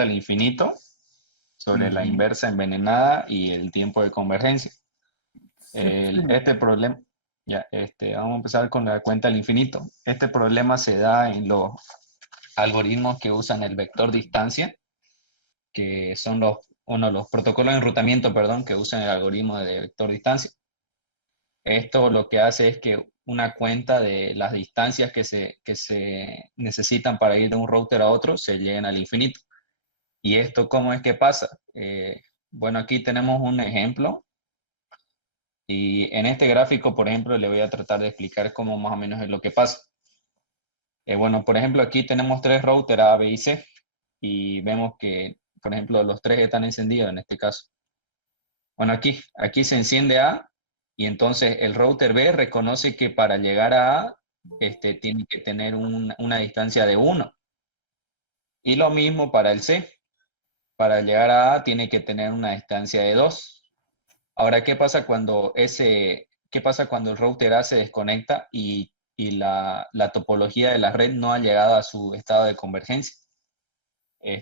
cuenta al infinito sobre la Ujú. inversa envenenada y el tiempo de convergencia. Sí, sí. Este problema, ya, vamos a empezar con la cuenta al infinito. Este problema se da en los algoritmos que usan el vector distancia, que son los protocolos de enrutamiento, perdón, que usan el algoritmo de vector distancia. Esto lo que hace es que una cuenta de las distancias que se necesitan para ir de un router a otro se lleguen al infinito. ¿Y esto cómo es que pasa? Bueno, aquí tenemos un ejemplo y en este gráfico, por ejemplo, le voy a tratar de explicar cómo más o menos es lo que pasa. Bueno, por ejemplo, aquí tenemos tres routers A, B y C y vemos que, por ejemplo, los tres están encendidos en este caso. Bueno, aquí se enciende A y entonces el router B reconoce que para llegar a A tiene que tener una distancia de 1. Y lo mismo para el C. Para llegar a A tiene que tener una distancia de 2. Ahora, ¿qué pasa cuando el router A se desconecta y la topología de la red no ha llegado a su estado de convergencia?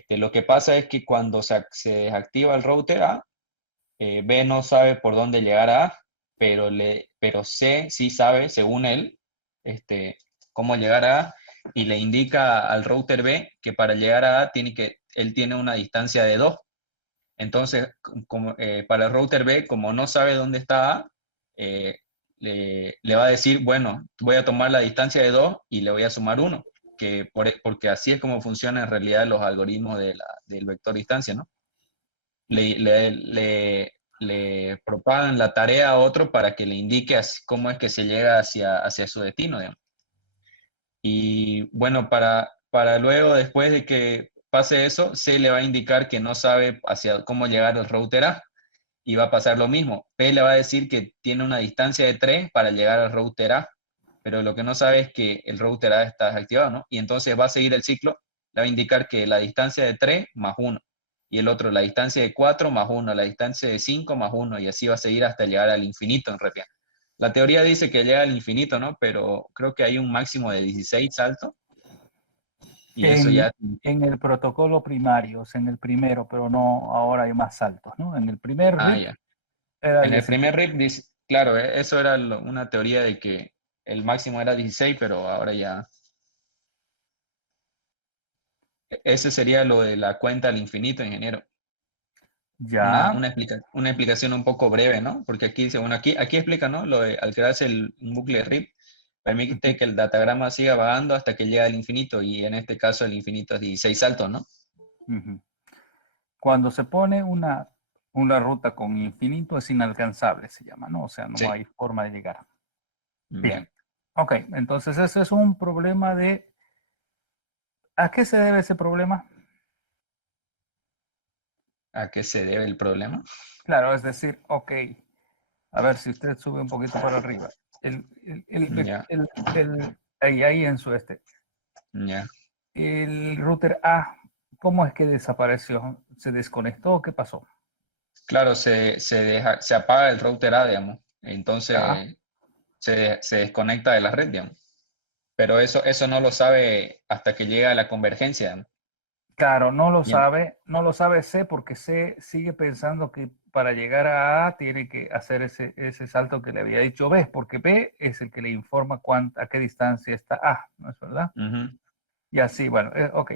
Lo que pasa es que cuando se desactiva el router A, B no sabe por dónde llegar a A, pero C sí sabe, según él, este, cómo llegar a A y le indica al router B que para llegar a A él tiene una distancia de 2. Entonces, para el router B, como no sabe dónde está A, eh, le va a decir, bueno, voy a tomar la distancia de 2 y le voy a sumar 1, porque así es como funcionan en realidad los algoritmos del vector distancia, ¿no? Le propagan la tarea a otro para que le indique cómo es que se llega hacia su destino, digamos. Y bueno, para luego, después de que pase eso, C le va a indicar que no sabe hacia cómo llegar al router A y va a pasar lo mismo. P le va a decir que tiene una distancia de 3 para llegar al router A, pero lo que no sabe es que el router A está desactivado, ¿no? Y entonces va a seguir el ciclo, le va a indicar que la distancia de 3 más 1, y el otro la distancia de 4 más 1, la distancia de 5 más 1, y así va a seguir hasta llegar al infinito en realidad. La teoría dice que llega al infinito, ¿no? Pero creo que hay un máximo de 16 saltos, y eso En, ya... en el protocolo primario, o sea, en el primero, pero no, ahora hay más saltos, ¿no? En el primer Ah, RIP ya. era En el 16. primer RIP, dice, claro, eso era una teoría de que el máximo era 16, pero ahora ya... Ese sería lo de la cuenta al infinito, ingeniero. Una, Ya, una, una explicación un poco breve, ¿no? Porque aquí dice, bueno, aquí explica, ¿no? Al crearse un bucle RIP, permite ujú, que el datagrama siga vagando hasta que llega al infinito, y en este caso el infinito es 16 saltos, ¿no? ujú. Cuando se pone una ruta con infinito es inalcanzable, se llama, ¿no? O sea, no Sí. hay forma de llegar. Ya. Bien. Ok, entonces ese es un problema de... ¿A qué se debe ese problema? ¿A qué se debe el problema? Claro, es decir, ok, a ver si usted sube un poquito para arriba. Ya, Ahí en su ya. el router A, ¿cómo es que desapareció? ¿Se desconectó? ¿Qué pasó? Claro, se apaga el router A, digamos. Ya, Entonces se desconecta de la red, digamos. Pero eso no lo sabe hasta que llega a la convergencia, ¿no? claro, Bien. no lo sabe C porque C sigue pensando que para llegar a A tiene que hacer ese salto que le había dicho B, porque B es el que le informa a qué distancia está A, ¿no es verdad? Ujú. Y así, bueno, ok.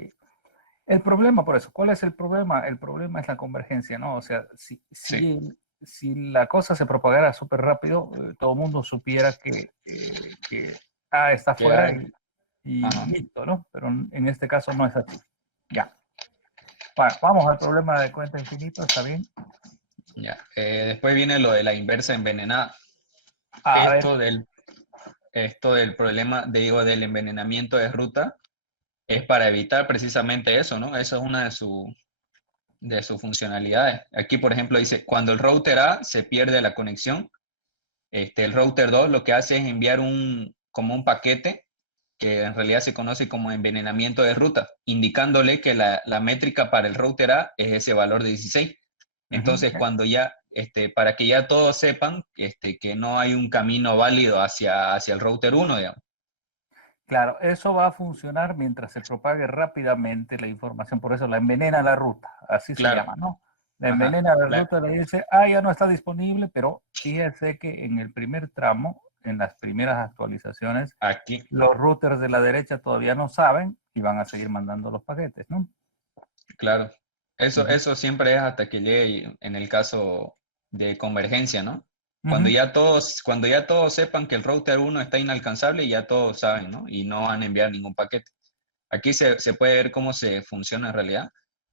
El problema, por eso, ¿cuál es el problema? El problema es la convergencia, ¿no? O sea, Sí. si la cosa se propagara súper rápido, todo el mundo supiera que A está Que fuera hay. y Ajá. listo, ¿no? Pero en este caso no es así. Ya. Bueno, vamos al problema de cuenta infinito, ¿está bien? Ya. Después viene lo de la inversa envenenada. A ver, Esto del, esto del problema, digo, del envenenamiento de ruta es para evitar precisamente eso, ¿no? Eso es una de sus funcionalidades. Aquí, por ejemplo, dice, cuando el router A se pierde la conexión, el router 2 lo que hace es enviar como un paquete que en realidad se conoce como envenenamiento de ruta, indicándole que la métrica para el router A es ese valor de 16. ujú, Entonces, para que ya todos sepan que no hay un camino válido hacia el router 1, digamos. Claro, eso va a funcionar mientras se propague rápidamente la información, por eso la envenena la ruta, así se Claro, llama, ¿no? La ajá. envenena la ruta, le dice, ah, ya no está disponible, pero fíjese que en el primer tramo, en las primeras actualizaciones, Aquí, los routers de la derecha todavía no saben y van a seguir mandando los paquetes, ¿no? claro. Ujú, Eso siempre es hasta que llegue en el caso de convergencia, ¿no? ujú. Cuando ya todos sepan que el router uno está inalcanzable, ya todos saben, ¿no? Y no van a enviar ningún paquete. Aquí se puede ver cómo se funciona en realidad.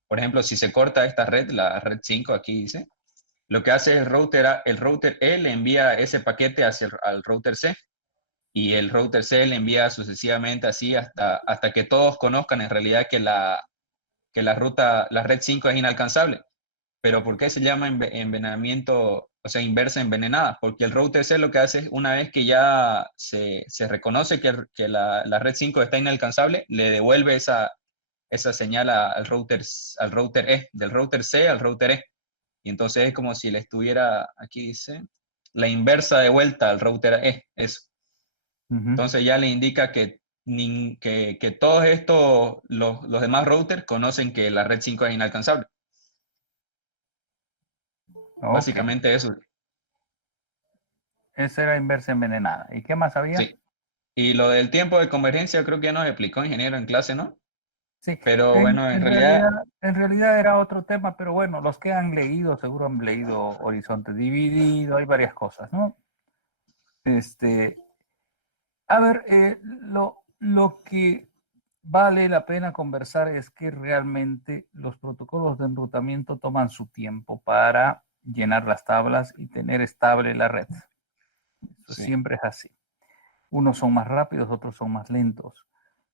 Por ejemplo, si se corta esta red, la red 5 aquí dice, lo que hace el router E le envía ese paquete al router C y el router C le envía sucesivamente así hasta que todos conozcan en realidad que la red 5 es inalcanzable. Pero ¿por qué se llama envenenamiento, o sea, inversa envenenada? Porque el router C lo que hace es, una vez que ya se reconoce que la red 5 está inalcanzable, le devuelve esa señal al router E, del router C al router E. Y entonces es como si le estuviera, aquí dice, la inversa de vuelta al router E, eso. Ujú. Entonces ya le indica que todos estos, los demás routers conocen que la red 5 es inalcanzable. Ok, Básicamente eso, esa era inversa envenenada. ¿Y qué más había? sí. Y lo del tiempo de convergencia creo que ya nos explicó ingeniero en clase, ¿no? Sí, Pero bueno, en realidad, en realidad era otro tema, pero bueno, los que han leído seguro han leído Horizonte Dividido, hay varias cosas, ¿no? Este, a ver, lo que vale la pena conversar es que realmente los protocolos de enrutamiento toman su tiempo para llenar las tablas y tener estable la red. Eso sí, siempre es así. Unos son más rápidos, otros son más lentos.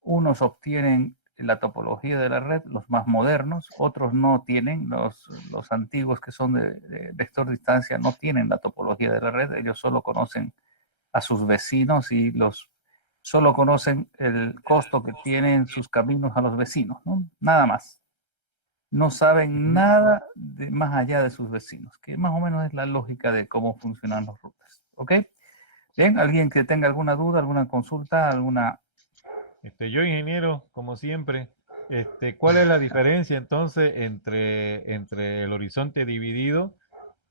Unos obtienen la topología de la red, los más modernos, otros no tienen, los antiguos que son de vector distancia no tienen la topología de la red, ellos solo conocen a sus vecinos y solo conocen el costo que tienen sus caminos a los vecinos, ¿no? Nada más. No saben Ujú. nada más allá de sus vecinos, que más o menos es la lógica de cómo funcionan los routers. ¿Ok? Bien, alguien que tenga alguna duda, alguna consulta, alguna... Yo, ingeniero, como siempre, ¿cuál es la diferencia entonces entre el horizonte dividido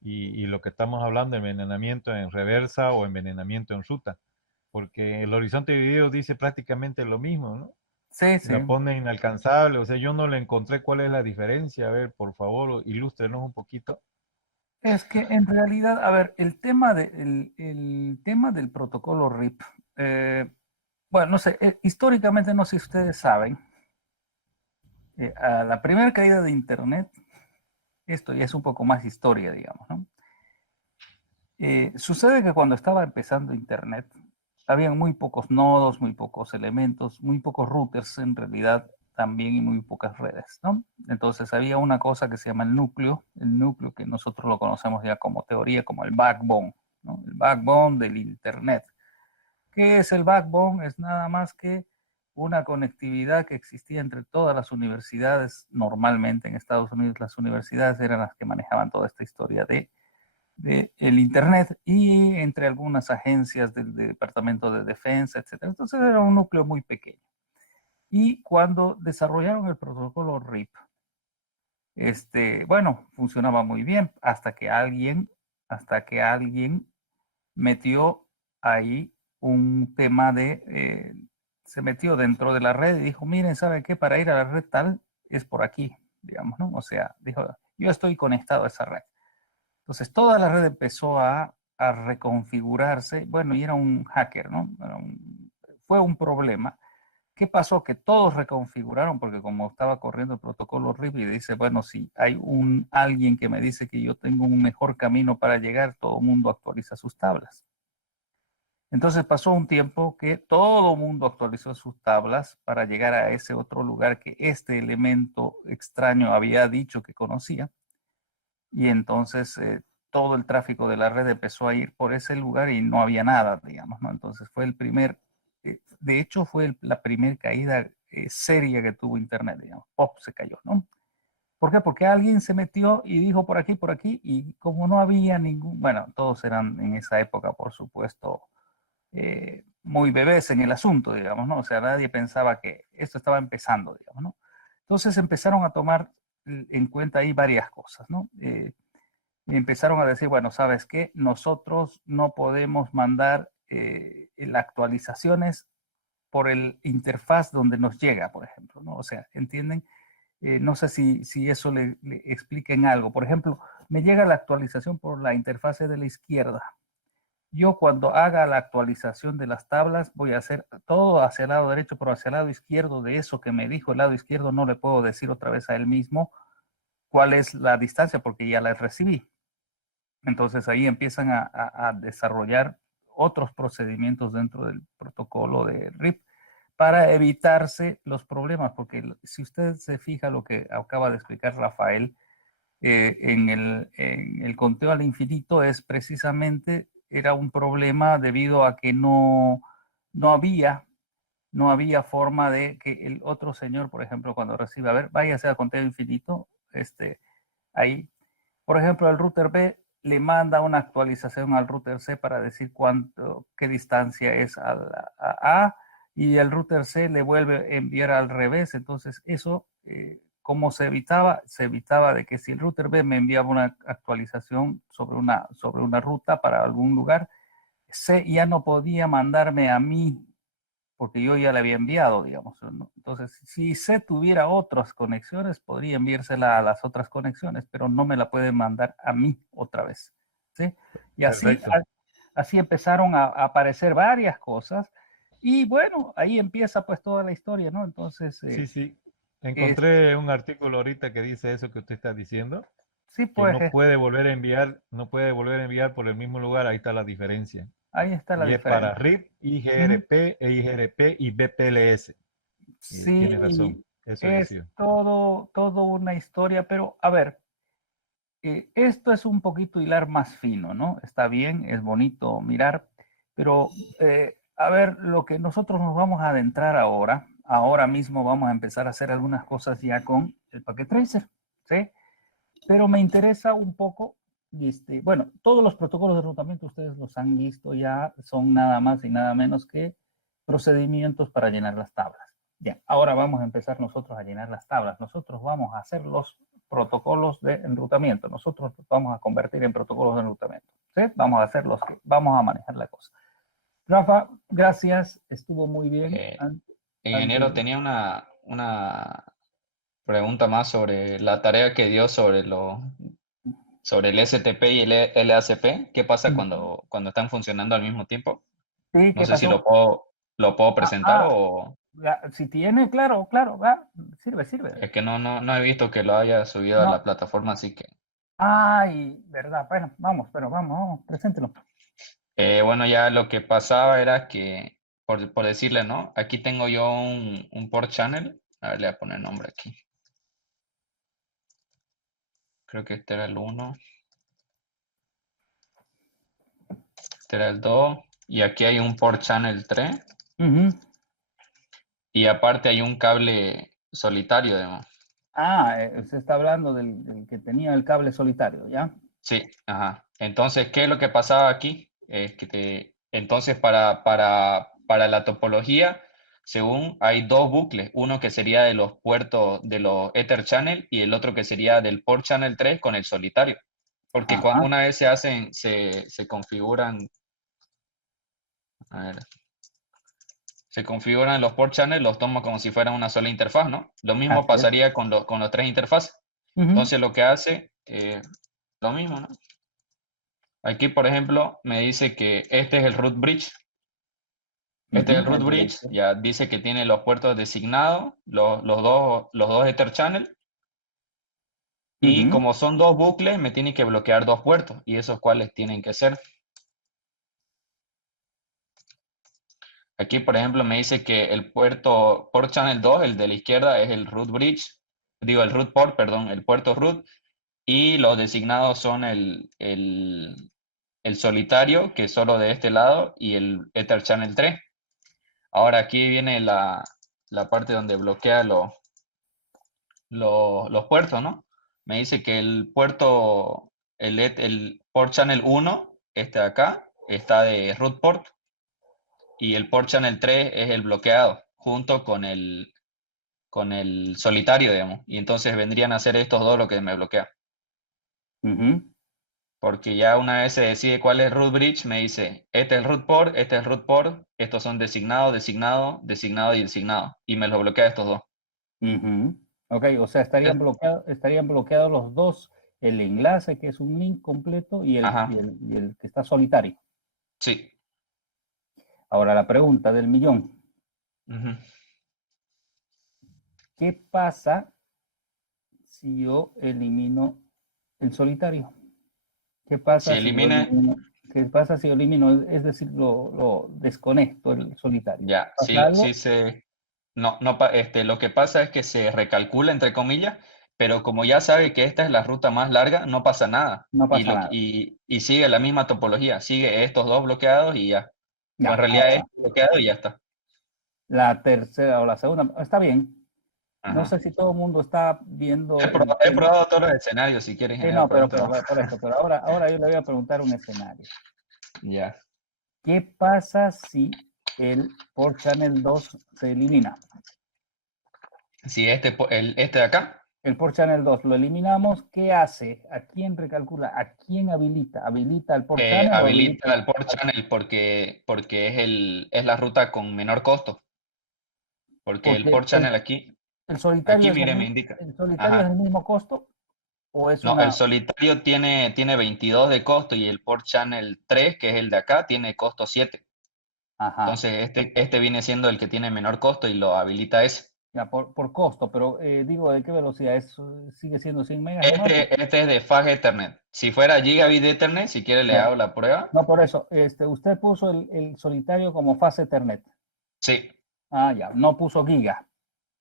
y lo que estamos hablando, envenenamiento en reversa o envenenamiento en ruta? Porque el horizonte dividido dice prácticamente lo mismo, ¿no? Sí, sí. La pone inalcanzable, o sea, yo no le encontré cuál es la diferencia. A ver, por favor, ilústrenos un poquito. Es que en realidad, a ver, el tema del protocolo RIP, bueno, no sé, históricamente no sé si ustedes saben, a la primera caída de Internet, esto ya es un poco más historia, digamos, ¿no? Sucede que cuando estaba empezando Internet, habían muy pocos nodos, muy pocos elementos, muy pocos routers en realidad también y muy pocas redes, ¿no? Entonces había una cosa que se llama el núcleo que nosotros lo conocemos ya como teoría, como el backbone, ¿no? El backbone del Internet. ¿Qué es el backbone? Es nada más que una conectividad que existía entre todas las universidades. Normalmente en Estados Unidos las universidades eran las que manejaban toda esta historia de el Internet y entre algunas agencias del Departamento de Defensa, etcétera. Entonces era un núcleo muy pequeño. Y cuando desarrollaron el protocolo RIP, bueno, funcionaba muy bien hasta que alguien metió ahí un tema se metió dentro de la red y dijo, miren, ¿saben qué? Para ir a la red tal es por aquí, digamos, ¿no? O sea, dijo, yo estoy conectado a esa red. Entonces, toda la red empezó a reconfigurarse. Bueno, y era un hacker, ¿no? Fue un problema. ¿Qué pasó? Que todos reconfiguraron porque como estaba corriendo el protocolo RIP y dice, bueno, si hay alguien que me dice que yo tengo un mejor camino para llegar, todo el mundo actualiza sus tablas. Entonces pasó un tiempo que todo el mundo actualizó sus tablas para llegar a ese otro lugar que este elemento extraño había dicho que conocía y entonces todo el tráfico de la red empezó a ir por ese lugar y no había nada, digamos, ¿no? Entonces fue de hecho fue la primera caída seria que tuvo Internet, digamos, ¡pop! Se cayó, ¿no? ¿Por qué? Porque alguien se metió y dijo por aquí, y como no había ningún, bueno, todos eran en esa época, por supuesto, muy bebés en el asunto, digamos, ¿no? O sea, nadie pensaba que esto estaba empezando, digamos, ¿no? Entonces empezaron a tomar en cuenta ahí varias cosas, ¿no? Empezaron a decir, bueno, ¿sabes qué? Nosotros no podemos mandar las actualizaciones por el interfaz donde nos llega, por ejemplo, ¿no? O sea, ¿entienden? No sé si eso le expliquen algo. Por ejemplo, me llega la actualización por la interfase de la izquierda. Yo cuando haga la actualización de las tablas voy a hacer todo hacia el lado derecho, pero hacia el lado izquierdo de eso que me dijo el lado izquierdo no le puedo decir otra vez a él mismo cuál es la distancia porque ya la recibí. Entonces ahí empiezan a desarrollar otros procedimientos dentro del protocolo de RIP para evitarse los problemas, porque si usted se fija lo que acaba de explicar Rafael, en el conteo al infinito es precisamente, era un problema debido a que no había, no había forma de que el otro señor, por ejemplo, cuando recibe, a ver, váyase al conteo infinito, ahí, por ejemplo, el router B le manda una actualización al router C para decir qué distancia es a y el router C le vuelve a enviar al revés. Entonces, eso, ¿cómo se evitaba? Se evitaba de que si el router B me enviaba una actualización sobre una ruta para algún lugar, C ya no podía mandarme a mí porque yo ya le había enviado, digamos, ¿no? Entonces, si C tuviera otras conexiones, podría enviársela a las otras conexiones, pero no me la puede mandar a mí otra vez, ¿sí? Y así, Perfecto. así empezaron a aparecer varias cosas y bueno, ahí empieza pues toda la historia, ¿no? Entonces, Sí, sí. es, Encontré un artículo ahorita que dice eso que usted está diciendo, sí, que pues no puede volver a enviar por el mismo lugar, ahí está la diferencia. ahí está la Y es para diferencia. RIP, Ujú. IGRP, EIGRP y BPLS. Y tiene razón, Sí, eso es decía. todo una historia, pero a ver, esto es un poquito hilar más fino, ¿no? Está bien, es bonito mirar, pero a ver, lo que nosotros nos vamos a adentrar ahora mismo vamos a empezar a hacer algunas cosas ya con el Packet Tracer, ¿sí? Pero me interesa un poco, bueno, todos los protocolos de enrutamiento ustedes los han visto ya, son nada más y nada menos que procedimientos para llenar las tablas. Bien, ahora vamos a empezar nosotros a llenar las tablas. Nosotros vamos a hacer los protocolos de enrutamiento. Nosotros los vamos a convertir en protocolos de enrutamiento. ¿Sí? Vamos a hacer los que vamos a manejar la cosa. Rafa, gracias. Estuvo muy bien. Ingeniero, tenía una pregunta más sobre la tarea que dio sobre el STP y el LACP. ¿Qué pasa cuando están funcionando al mismo tiempo? Sí, No ¿qué sé si pasó? lo puedo presentar o Si tiene, claro, claro, va, sirve. es que no he visto que lo haya subido a la No, plataforma, así que ay, verdad, bueno, vamos, preséntelo. bueno, ya lo que pasaba era que, por decirle, ¿no? Aquí tengo yo un port channel. A ver, le voy a poner nombre aquí. Creo que este era el 1, este era el 2, y aquí hay un port channel 3, y aparte hay un cable solitario, además. Se está hablando del que tenía el cable solitario, ¿ya? Sí, ajá. Entonces, ¿qué es lo que pasaba aquí? Es que entonces para la topología, según hay dos bucles, uno que sería de los puertos de los Ether Channel y el otro que sería del Port Channel 3 con el solitario. Porque Ajá, una vez se hacen, se configuran, a ver, se configuran los Port Channel, los toma como si fueran una sola interfaz, ¿no? Lo mismo así es. pasaría con los tres interfaces. Ujú, Entonces lo que hace, lo mismo, ¿no? Aquí, por ejemplo, me dice que este es el root bridge. Este es el root el bridge. derecho. Ya dice que tiene los puertos designados, los dos Ether channel. Y Ujú, como son dos bucles, me tiene que bloquear dos puertos. ¿Y esos cuáles tienen que ser? Aquí, por ejemplo, me dice que el port channel 2, el de la izquierda, es el root bridge. Digo, el root port, perdón, el puerto root. Y los designados son el solitario, que es solo de este lado, y el Ether channel 3. Ahora aquí viene la parte donde bloquea los puertos, ¿no? Me dice que el puerto, el port channel 1, este de acá, está de root port. y el port channel 3 es el bloqueado, junto con el solitario, digamos. Y entonces vendrían a ser estos dos lo que me bloquea. Ujú. Porque ya una vez se decide cuál es el root bridge, me dice, este es el root port, este es el root port, estos son designado, designado, designado y designado. Y me los bloquea estos dos. Ujú. Ok, o sea, estarían bloqueados los dos, el enlace que es un link completo y Ajá, y el que está solitario. sí. Ahora la pregunta del millón, Ujú. ¿qué pasa si yo elimino el solitario? ¿Qué Si pasa si yo elimine, elimino, qué pasa si yo elimino, es decir, lo desconecto el solitario? ya, ¿Pasa algo? no, no, lo que pasa es que se recalcula, entre comillas, pero como ya sabe que esta es la ruta más larga, no pasa nada. No Y, pasa nada. y sigue la misma topología, sigue estos dos bloqueados y ya. O en Ya, realidad ahora, este bloqueado y ya está. la tercera o la segunda, está bien. No Ajá. sé si todo el mundo está viendo el He tema. probado todos los escenarios, si quieres, Sí, ingeniero, no, pregúntame. por eso, pero ahora yo le voy a preguntar un escenario. Ya. ¿Qué pasa si el port channel 2 se elimina? Si este de acá, El port channel 2 lo eliminamos, ¿qué hace? ¿A quién recalcula? ¿A quién habilita? ¿Habilita el port channel o habilita habilita el port channel porque es la ruta con menor costo. Porque el porque port channel aquí, el solitario aquí es mire, me indica. el solitario es Ajá. el mismo costo o es No, el una... solitario tiene 22 de costo y el port channel 3, que es el de acá, tiene costo 7. Ajá, Entonces, este viene siendo el que tiene menor costo y lo habilita ese. ya por costo, pero digo, ¿de qué velocidad? ¿Sigue siendo 100 megas nomás? Este es de Fast Ethernet. Si fuera Gigabit Ethernet, si quiere le Ya. hago la prueba. No, por eso, usted puso el solitario como fase Ethernet. Sí, Ah, ya, no puso giga.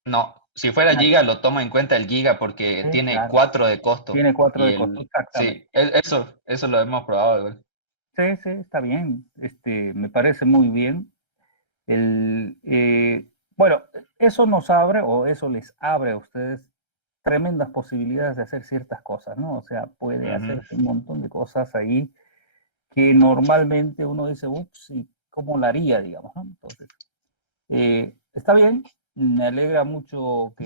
no. Si fuera Ah, ya. Giga, lo toma en cuenta el Giga porque Sí, tiene claro. 4 de costo. Tiene 4 Y de costo, el, exactamente. sí, eso lo hemos probado igual. Sí, sí, está bien. Me parece muy bien. Bueno, eso nos abre o eso les abre a ustedes tremendas posibilidades de hacer ciertas cosas, ¿no? O sea, puede Ujú. hacerse un montón de cosas ahí que normalmente uno dice, ups, ¿y cómo la haría, digamos, ¿no? Entonces, está bien, me alegra mucho que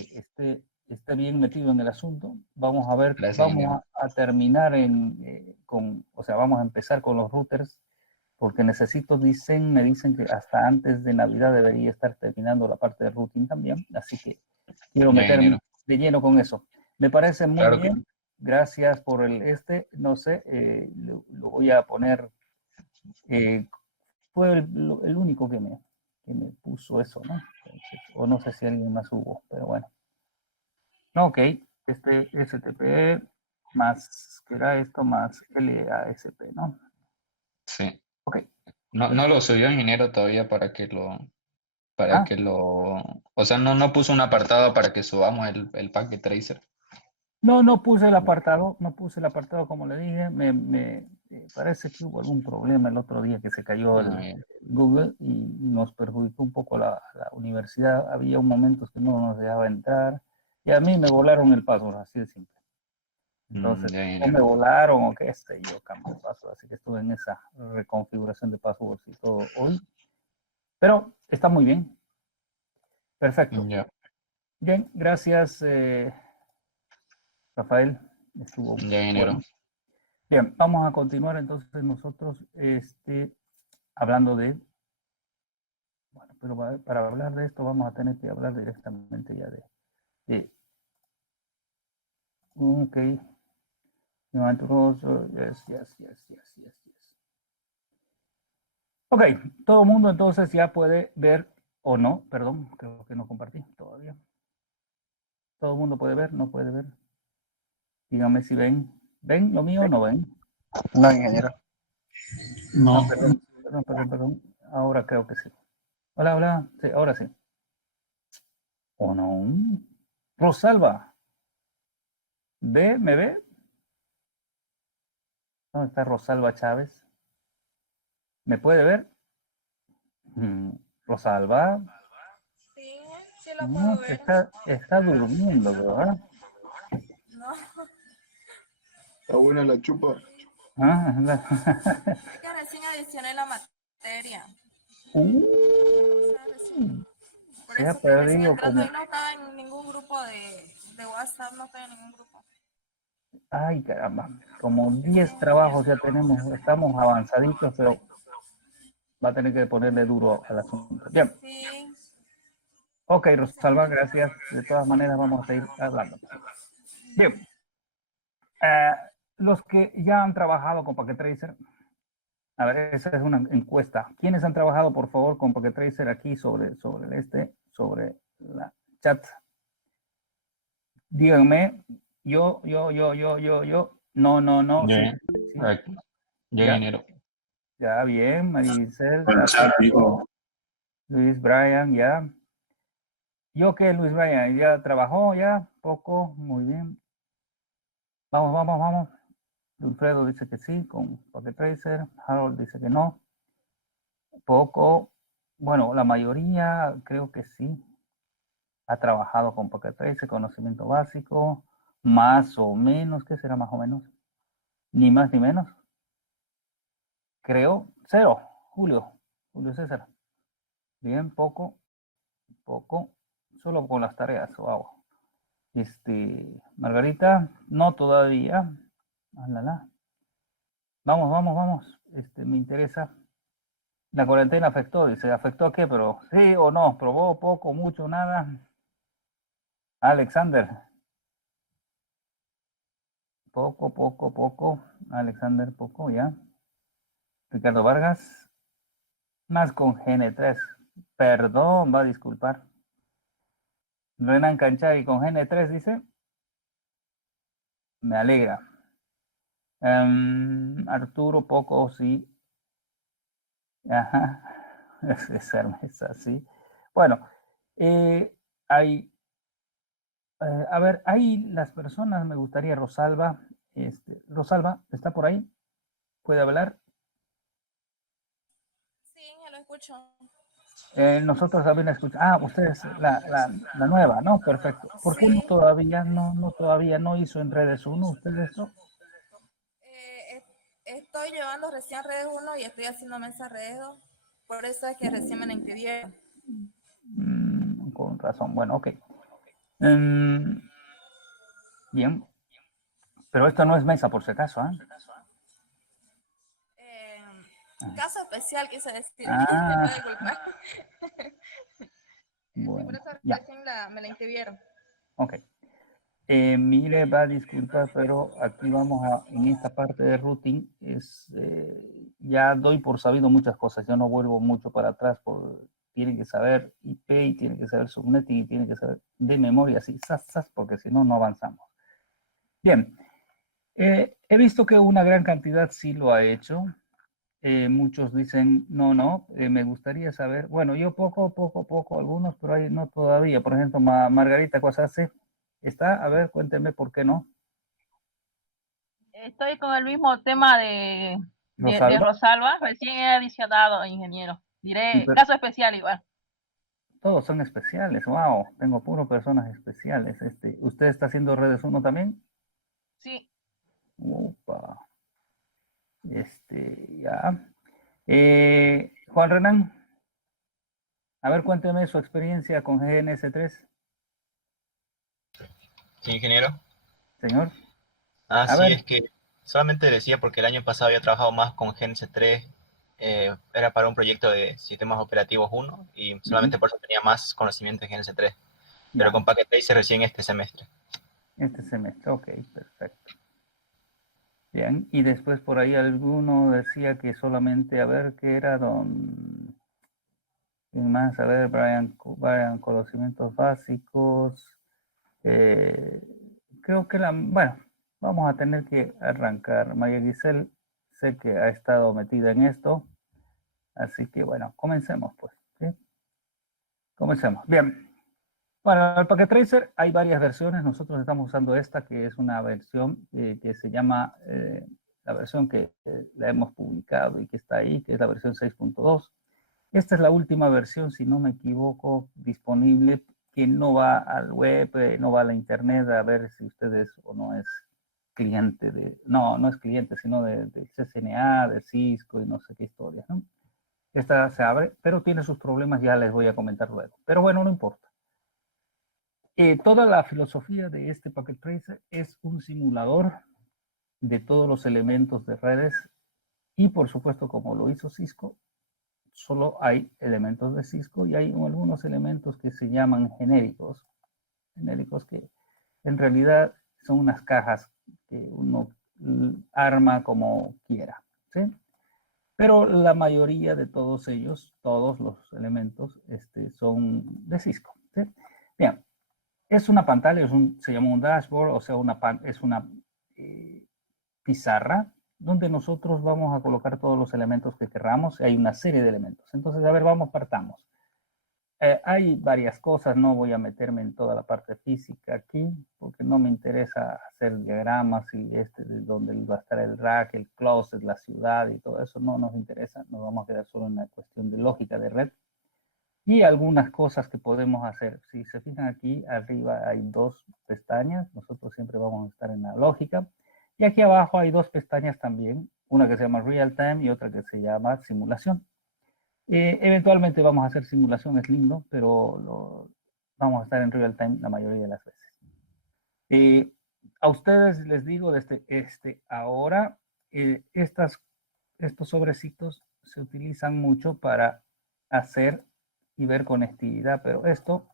esté bien metido en el asunto. Vamos a ver, Gracias, vamos ingeniero. a terminar o sea, vamos a empezar con los routers, porque me dicen que hasta antes de Navidad debería estar terminando la parte de routing también, así que quiero Ya, meterme ingeniero. de lleno con eso. Me parece muy Claro que bien, gracias por no sé, lo voy a poner, eh, fue el único que me puso eso, ¿no? Entonces, o no sé si alguien más hubo, pero bueno. No, ok, STP más, ¿qué era esto? Más LASP, ¿no? sí. Ok, No, no lo perfecto. subió ingeniero todavía para Ah, que lo, o sea, no puso un apartado para que subamos el packet tracer. no, no puse el apartado como le dije, parece que hubo algún problema el otro día que se cayó Ah, el ya. Google y nos perjudicó un poco la universidad. Había un momentos que no nos dejaba entrar y a mí me volaron el password, así de simple. Entonces, Ya, o me ingeniero. volaron o qué sé yo, cambio de password, así que estuve en esa reconfiguración de passwords y todo hoy, pero está muy bien, perfecto. Ya, Bien, gracias, Rafael, estuvo ya, ingeniero. bueno. Bien, vamos a continuar entonces nosotros hablando bueno, pero para hablar de esto vamos a tener que hablar directamente ya de ok, you want to go, so yes, yes, yes, yes, yes, yes. Ok, todo el mundo entonces ya puede ver, o no, perdón, creo que no compartí todavía. Todo el mundo puede ver, no puede ver. Díganme si ven. ¿Ven lo mío o no ven? No, ingeniero. Ah, No, perdón, perdón, perdón, perdón. Ahora creo que sí. Hola, hola. Sí, ahora sí. ¿O no? Rosalba, ¿ve? ¿Me ve? ¿Dónde está Rosalba Chávez? ¿Me puede ver? Rosalba, Sí, sí lo puedo no, ver. está durmiendo, ¿verdad? No, está buena la chupa. Ah, es que recién adicioné la materia. O sea, recién. Por Se ha eso que recién perdido entrando como... y no estaba en ningún grupo de WhatsApp, no estaba en ningún grupo. Ay, caramba, como Sí, 10 trabajos ya tenemos, estamos avanzaditos, pero va a tener que ponerle duro al asunto. Bien, sí. ok, Rosalba, gracias. De todas maneras, vamos a seguir hablando. Bien, los que ya han trabajado con Packet Tracer, a ver, esa es una encuesta. ¿Quiénes han trabajado, por favor, con Packet Tracer aquí sobre la chat? Díganme, yo. No, Yo, sí, sí, aquí, yo ya, ingeniero. ya, bien, Maricel, Con el chat dijo, Luis Brian, ya. ¿Yo qué, Luis Brian? ¿Ya trabajó? ¿Ya? Poco, muy bien. Vamos. Wilfredo dice que sí, con Pocket Tracer. Harold dice que no. Poco. Bueno, la mayoría creo que sí. Ha trabajado con Pocket Tracer, conocimiento básico. Más o menos, ¿qué será más o menos? Ni más ni menos. Creo, cero. Julio César. Bien, poco. Solo con las tareas, wow. Margarita, no todavía. Vamos. Me interesa. La cuarentena afectó, dice, ¿afectó a qué? Pero sí o no, probó poco, mucho, nada. Alexander, poco. Alexander, poco, ya. Ricardo Vargas, más con GN3. Perdón, va a disculpar. Renan Canchari con GN3 dice, me alegra. Arturo, poco, sí. Ajá, es Hermes, sí. Bueno, hay, a ver, ahí las personas, me gustaría, Rosalba, Rosalba, ¿está por ahí? ¿Puede hablar? Sí, ya lo escucho. Nosotros también escuchamos, ustedes, la nueva, ¿no? Perfecto. ¿Por qué no Sí. todavía, todavía no hizo en redes uno usted eso? Estoy llevando recién redes 1 y estoy haciendo mesa redes 2. Por eso es que recién me la inscribieron. Con razón, bueno, ok. Bien, pero esto no es mesa por si acaso, ¿ah? Caso especial, quise decir. Me Ah, puede disculpar. Sí, por bueno, eso ya, recién me la inscribieron. ok. Mire, va a disculpar, pero aquí vamos en esta parte de routing, ya doy por sabido muchas cosas, yo no vuelvo mucho para atrás, tienen que saber IP, y tienen que saber subnetting, y tienen que saber de memoria, así, porque si no, no avanzamos. Bien, he visto que una gran cantidad sí lo ha hecho, muchos dicen, no, me gustaría saber, bueno, yo poco, algunos, pero hay no todavía, por ejemplo, Margarita Cuasase, ¿está? A ver, cuénteme por qué no. Estoy con el mismo tema de Rosalba, recién he adicionado, ingeniero. Diré, caso especial igual. Todos son especiales, wow, tengo puro personas especiales. ¿Usted está haciendo redes 1 también? Sí. Opa. Ya. Juan Renan, a ver, cuénteme su experiencia con GNS3. Sí, ingeniero. Señor. Ah, A sí, ver. es que solamente decía porque el año pasado había trabajado más con GNC 3, era para un proyecto de sistemas operativos 1 y solamente por eso tenía más conocimiento de GNC 3, pero Ya, con Packet Tracer recién este semestre. este semestre, ok, perfecto. Bien, y después por ahí alguno decía que solamente, a ver, ¿qué era ¿quién más? A ver, Brian, conocimientos básicos. Creo que bueno, vamos a tener que arrancar. María Giselle, sé que ha estado metida en esto, así que bueno, comencemos pues. ¿Sí? Comencemos. Bien. Bueno, el Packet Tracer hay varias versiones. Nosotros estamos usando esta, que es una versión que se llama, la versión que la hemos publicado y que está ahí, que es la versión 6.2. Esta es la última versión, si no me equivoco, disponible, que no va al web, no va a la internet a ver si ustedes o no es cliente no es cliente, sino del CCNA, de Cisco y no sé qué historias, ¿no? Esta se abre, pero tiene sus problemas, ya les voy a comentar luego. Pero bueno, no importa. Toda la filosofía de este Packet Tracer es un simulador de todos los elementos de redes y por supuesto, como lo hizo Cisco, solo hay elementos de Cisco y hay algunos elementos que se llaman genéricos que en realidad son unas cajas que uno arma como quiera, ¿sí? Pero la mayoría de todos ellos, todos los elementos, son de Cisco, ¿sí? Bien, es una pantalla, se llama un dashboard, o sea, es una pizarra donde nosotros vamos a colocar todos los elementos que queramos. Hay una serie de elementos. Entonces, a ver, partamos. Hay varias cosas, no voy a meterme en toda la parte física aquí, porque no me interesa hacer diagramas y de donde va a estar el rack, el closet, la ciudad y todo eso, no nos interesa, nos vamos a quedar solo en la cuestión de lógica de red. Y algunas cosas que podemos hacer. Si se fijan aquí, arriba hay dos pestañas, nosotros siempre vamos a estar en la lógica. Y aquí abajo hay dos pestañas también, una que se llama Real Time y otra que se llama Simulación. Eventualmente vamos a hacer simulación, es lindo, pero vamos a estar en Real Time la mayoría de las veces. A ustedes les digo desde ahora, estos sobrecitos se utilizan mucho para hacer y ver conectividad, pero esto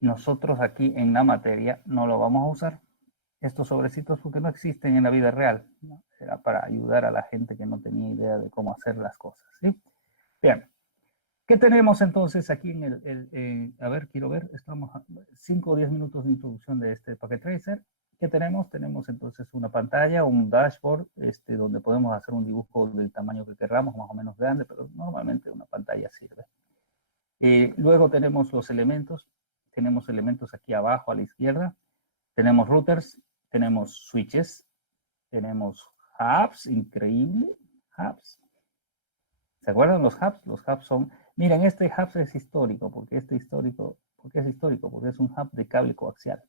nosotros aquí en la materia no lo vamos a usar. Estos sobrecitos porque no existen en la vida real, ¿no? Era para ayudar a la gente que no tenía idea de cómo hacer las cosas, ¿sí? Bien, ¿qué tenemos entonces aquí en a ver, quiero ver, estamos a 5 o 10 minutos de introducción de este Packet Tracer. ¿Qué tenemos? Tenemos entonces una pantalla, un dashboard, donde podemos hacer un dibujo del tamaño que queramos, más o menos grande, pero normalmente una pantalla sirve. Luego tenemos los elementos. Tenemos elementos aquí abajo a la izquierda. Tenemos routers, tenemos switches, tenemos hubs, increíble, hubs. ¿Se acuerdan los hubs? Los hubs son, miren, este hub es histórico. ¿Por qué es histórico? Porque es un hub de cable coaxial.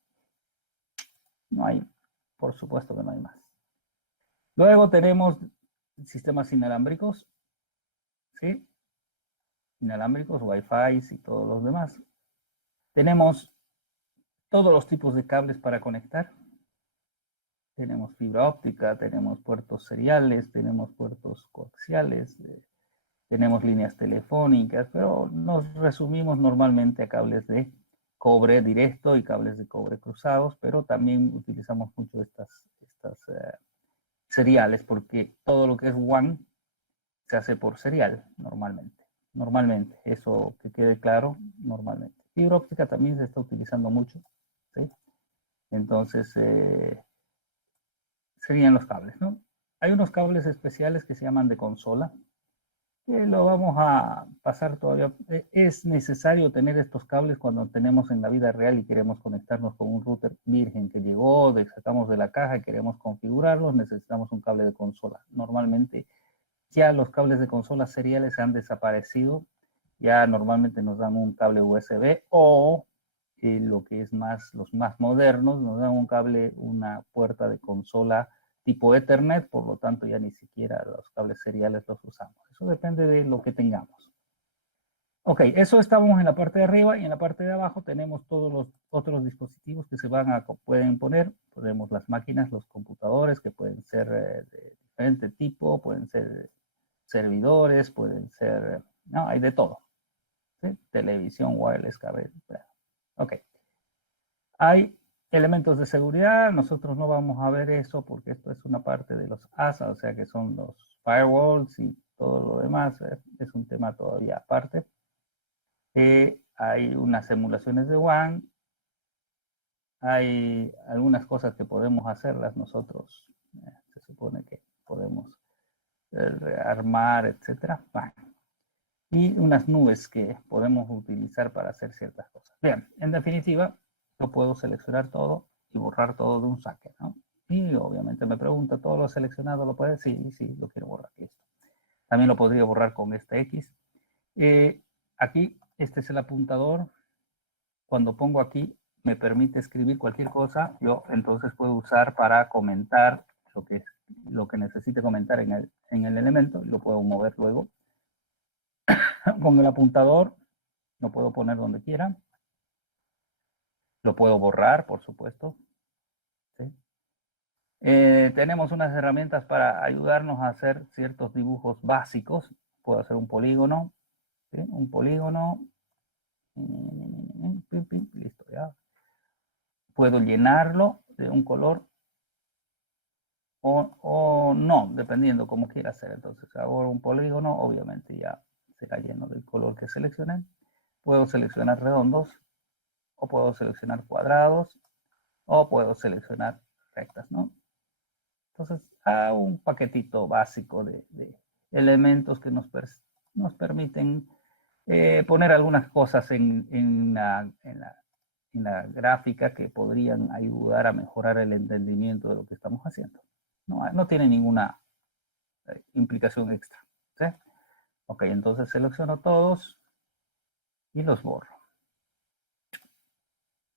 No hay, por supuesto que no hay más. Luego tenemos sistemas inalámbricos, ¿sí? Inalámbricos, Wi-Fi y todos los demás. Tenemos todos los tipos de cables para conectar. Tenemos fibra óptica, tenemos puertos seriales, tenemos puertos coaxiales, tenemos líneas telefónicas, pero nos resumimos normalmente a cables de cobre directo y cables de cobre cruzados, pero también utilizamos mucho estas seriales porque todo lo que es WAN se hace por serial normalmente. Normalmente, eso que quede claro, normalmente. Fibra óptica también se está utilizando mucho, ¿sí? Entonces, serían los cables, ¿no? Hay unos cables especiales que se llaman de consola, que lo vamos a pasar todavía. Es necesario tener estos cables cuando tenemos en la vida real y queremos conectarnos con un router virgen que llegó, sacamos de la caja y queremos configurarlos, necesitamos un cable de consola. Normalmente ya los cables de consola seriales han desaparecido, ya normalmente nos dan un cable USB o lo que es los más modernos, nos dan un cable, una puerta de consola tipo Ethernet, por lo tanto ya ni siquiera los cables seriales los usamos. Eso depende de lo que tengamos. Ok, eso estamos en la parte de arriba y en la parte de abajo tenemos todos los otros dispositivos que pueden poner. Tenemos las máquinas, los computadores que pueden ser de diferente tipo, pueden ser servidores, pueden ser, no, hay de todo. ¿Sí? Televisión, wireless, cable. Ok. Hay elementos de seguridad, nosotros no vamos a ver eso porque esto es una parte de los ASA, o sea que son los firewalls y todo lo demás, es un tema todavía aparte. Hay unas simulaciones de WAN, hay algunas cosas que podemos hacerlas nosotros, se supone que podemos armar, etcétera. Bueno, y unas nubes que podemos utilizar para hacer ciertas cosas. Bien, en definitiva, yo puedo seleccionar todo y borrar todo de un saque, ¿no? Y obviamente me pregunta, ¿todo lo seleccionado lo puede? Sí, sí, lo quiero borrar, listo. También lo podría borrar con este X. Aquí, este es el apuntador. Cuando pongo aquí, me permite escribir cualquier cosa. Yo entonces puedo usar para comentar lo que necesite comentar en el elemento. Lo puedo mover luego. Con el apuntador lo puedo poner donde quiera. Lo puedo borrar, por supuesto. ¿Sí? Tenemos unas herramientas para ayudarnos a hacer ciertos dibujos básicos. Puedo hacer un polígono. ¿Sí? Un polígono. Listo, ya. Puedo llenarlo de un color o no, dependiendo como quiera hacer. Entonces hago un polígono, obviamente ya será lleno del color que seleccioné. Puedo seleccionar redondos, o puedo seleccionar cuadrados, o puedo seleccionar rectas, ¿no? Entonces hago un paquetito básico de elementos que nos permiten poner algunas cosas en la gráfica que podrían ayudar a mejorar el entendimiento de lo que estamos haciendo. No tiene ninguna implicación extra. ¿Sí? Ok, entonces selecciono todos y los borro.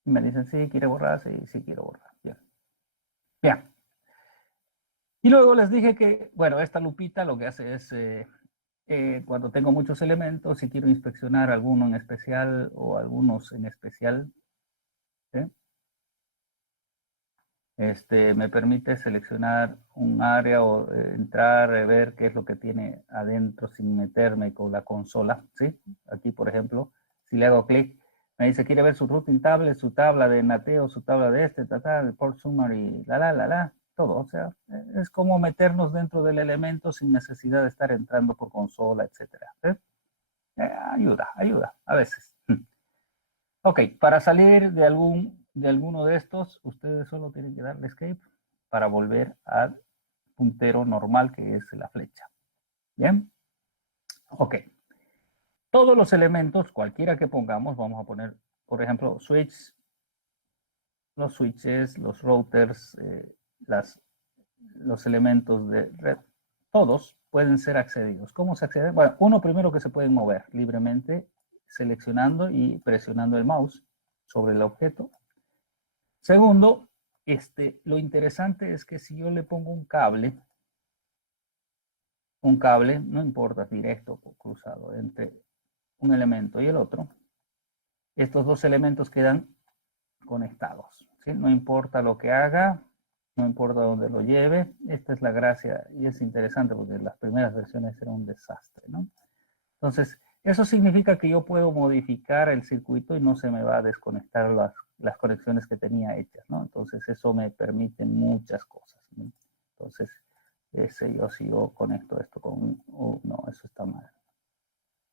Y me dicen, sí, quiere borrar, sí quiero borrar. Bien. Bien. Y luego les dije que, bueno, esta lupita lo que hace es, cuando tengo muchos elementos, si quiero inspeccionar alguno en especial o algunos en especial, ¿sí? Me permite seleccionar un área o entrar, ver qué es lo que tiene adentro sin meterme con la consola, ¿sí? Aquí, por ejemplo, si le hago clic, me dice, quiere ver su routing table, su tabla de nateo, su tabla de el port summary, todo. O sea, es como meternos dentro del elemento sin necesidad de estar entrando por consola, etcétera. ¿Sí? Ayuda, a veces. Ok, para salir de alguno de estos, ustedes solo tienen que darle escape para volver al puntero normal que es la flecha. ¿Bien? Ok. Todos los elementos, cualquiera que pongamos, vamos a poner, por ejemplo, switch, los switches, los routers, los elementos de red, todos pueden ser accedidos. ¿Cómo se accede? Bueno, uno primero que se pueden mover libremente seleccionando y presionando el mouse sobre el objeto. Segundo, lo interesante es que si yo le pongo un cable, no importa directo o cruzado, entre un elemento y el otro, estos dos elementos quedan conectados, ¿sí? No importa lo que haga, no importa dónde lo lleve, esta es la gracia y es interesante porque las primeras versiones eran un desastre, ¿no? Entonces, eso significa que yo puedo modificar el circuito y no se me va a desconectar las conexiones que tenía hechas, ¿no? Entonces, eso me permite muchas cosas, ¿no? Entonces, yo sigo conecto esto con, no, eso está mal.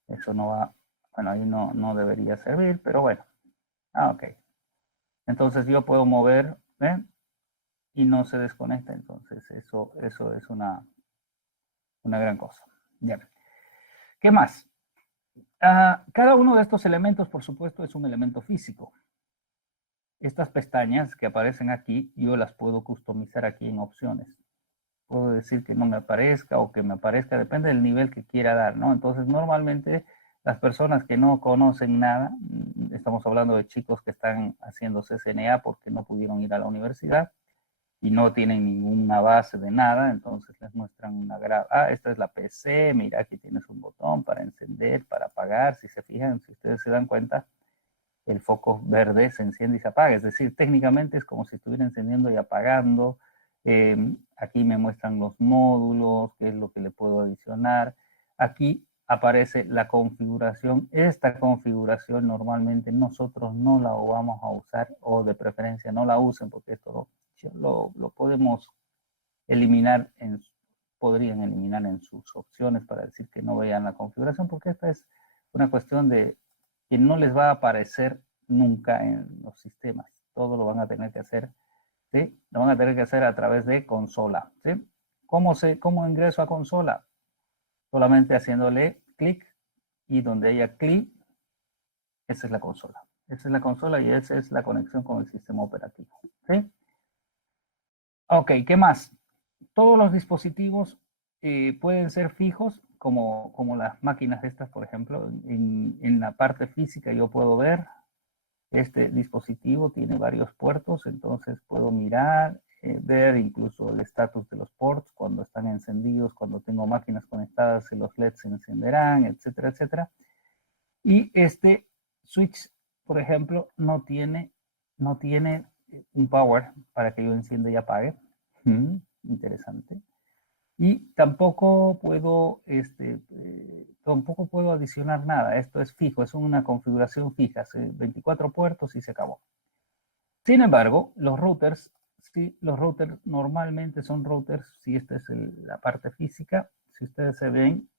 Eso no va, bueno, ahí no debería servir, pero bueno. Ok. Entonces, yo puedo mover, ¿ven? Y no se desconecta, entonces eso es una gran cosa. Ya. ¿Qué más? Cada uno de estos elementos, por supuesto, es un elemento físico. Estas pestañas que aparecen aquí, yo las puedo customizar aquí en opciones. Puedo decir que no me aparezca o que me aparezca, depende del nivel que quiera dar, ¿no? Entonces, normalmente, las personas que no conocen nada, estamos hablando de chicos que están haciendo CCNA porque no pudieron ir a la universidad y no tienen ninguna base de nada, entonces les muestran una esta es la PC, mira, aquí tienes un botón para encender, para apagar, si se fijan, si ustedes se dan cuenta, el foco verde se enciende y se apaga, es decir, técnicamente es como si estuviera encendiendo y apagando. Aquí me muestran los módulos, qué es lo que le puedo adicionar. Aquí aparece la configuración. Esta configuración normalmente nosotros no la vamos a usar, o de preferencia no la usen, porque esto lo podemos eliminar, podrían eliminar en sus opciones para decir que no vean la configuración, porque esta es una cuestión de que no les va a aparecer nunca en los sistemas. Todo lo van a tener que hacer, ¿sí? Lo van a tener que hacer a través de consola, ¿sí? ¿Cómo ingreso a consola? Solamente haciéndole clic, y donde haya clic, esa es la consola. Esa es la consola y esa es la conexión con el sistema operativo, ¿sí? Ok, ¿qué más? Todos los dispositivos pueden ser fijos, como las máquinas estas, por ejemplo. En la parte física yo puedo ver, este dispositivo tiene varios puertos, entonces puedo mirar ver incluso el estatus de los ports, cuando están encendidos, cuando tengo máquinas conectadas, los LEDs se encenderán, etcétera, etcétera. Y este switch, por ejemplo, no tiene un power para que yo encienda y apague. Interesante. Y tampoco puedo adicionar nada. Esto es fijo, es una configuración fija, 24 puertos y se acabó. Sin embargo, los routers normalmente son routers, si esta es la parte física, si ustedes se ven,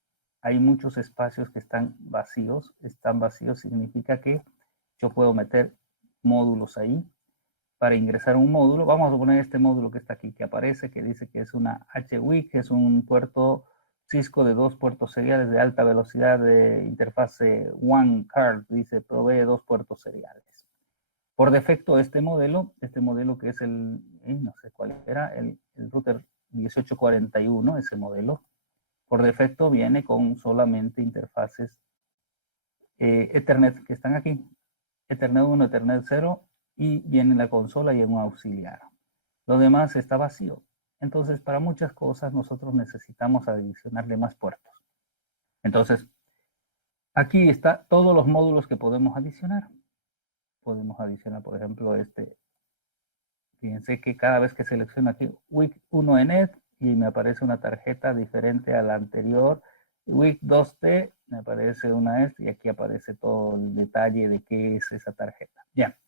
hay muchos espacios que están vacíos. Están vacíos significa que yo puedo meter módulos ahí. Para ingresar un módulo, vamos a poner este módulo que está aquí, que aparece, que dice que es una HWIC, que es un puerto Cisco de 2 puertos seriales de alta velocidad de interfase One Card, dice, provee 2 puertos seriales. Por defecto, este modelo que es no sé cuál era, el router 1841, ese modelo, por defecto viene con solamente interfaces Ethernet que están aquí, Ethernet 1, Ethernet 0, y viene en la consola y en un auxiliar. Lo demás está vacío. Entonces, para muchas cosas nosotros necesitamos adicionarle más puertos. Entonces, aquí está todos los módulos que podemos adicionar. Podemos adicionar, por ejemplo, fíjense que cada vez que selecciono aquí WIC 1ENET y me aparece una tarjeta diferente a la anterior, WIC 2T, me aparece una y aquí aparece todo el detalle de qué es esa tarjeta. Ya.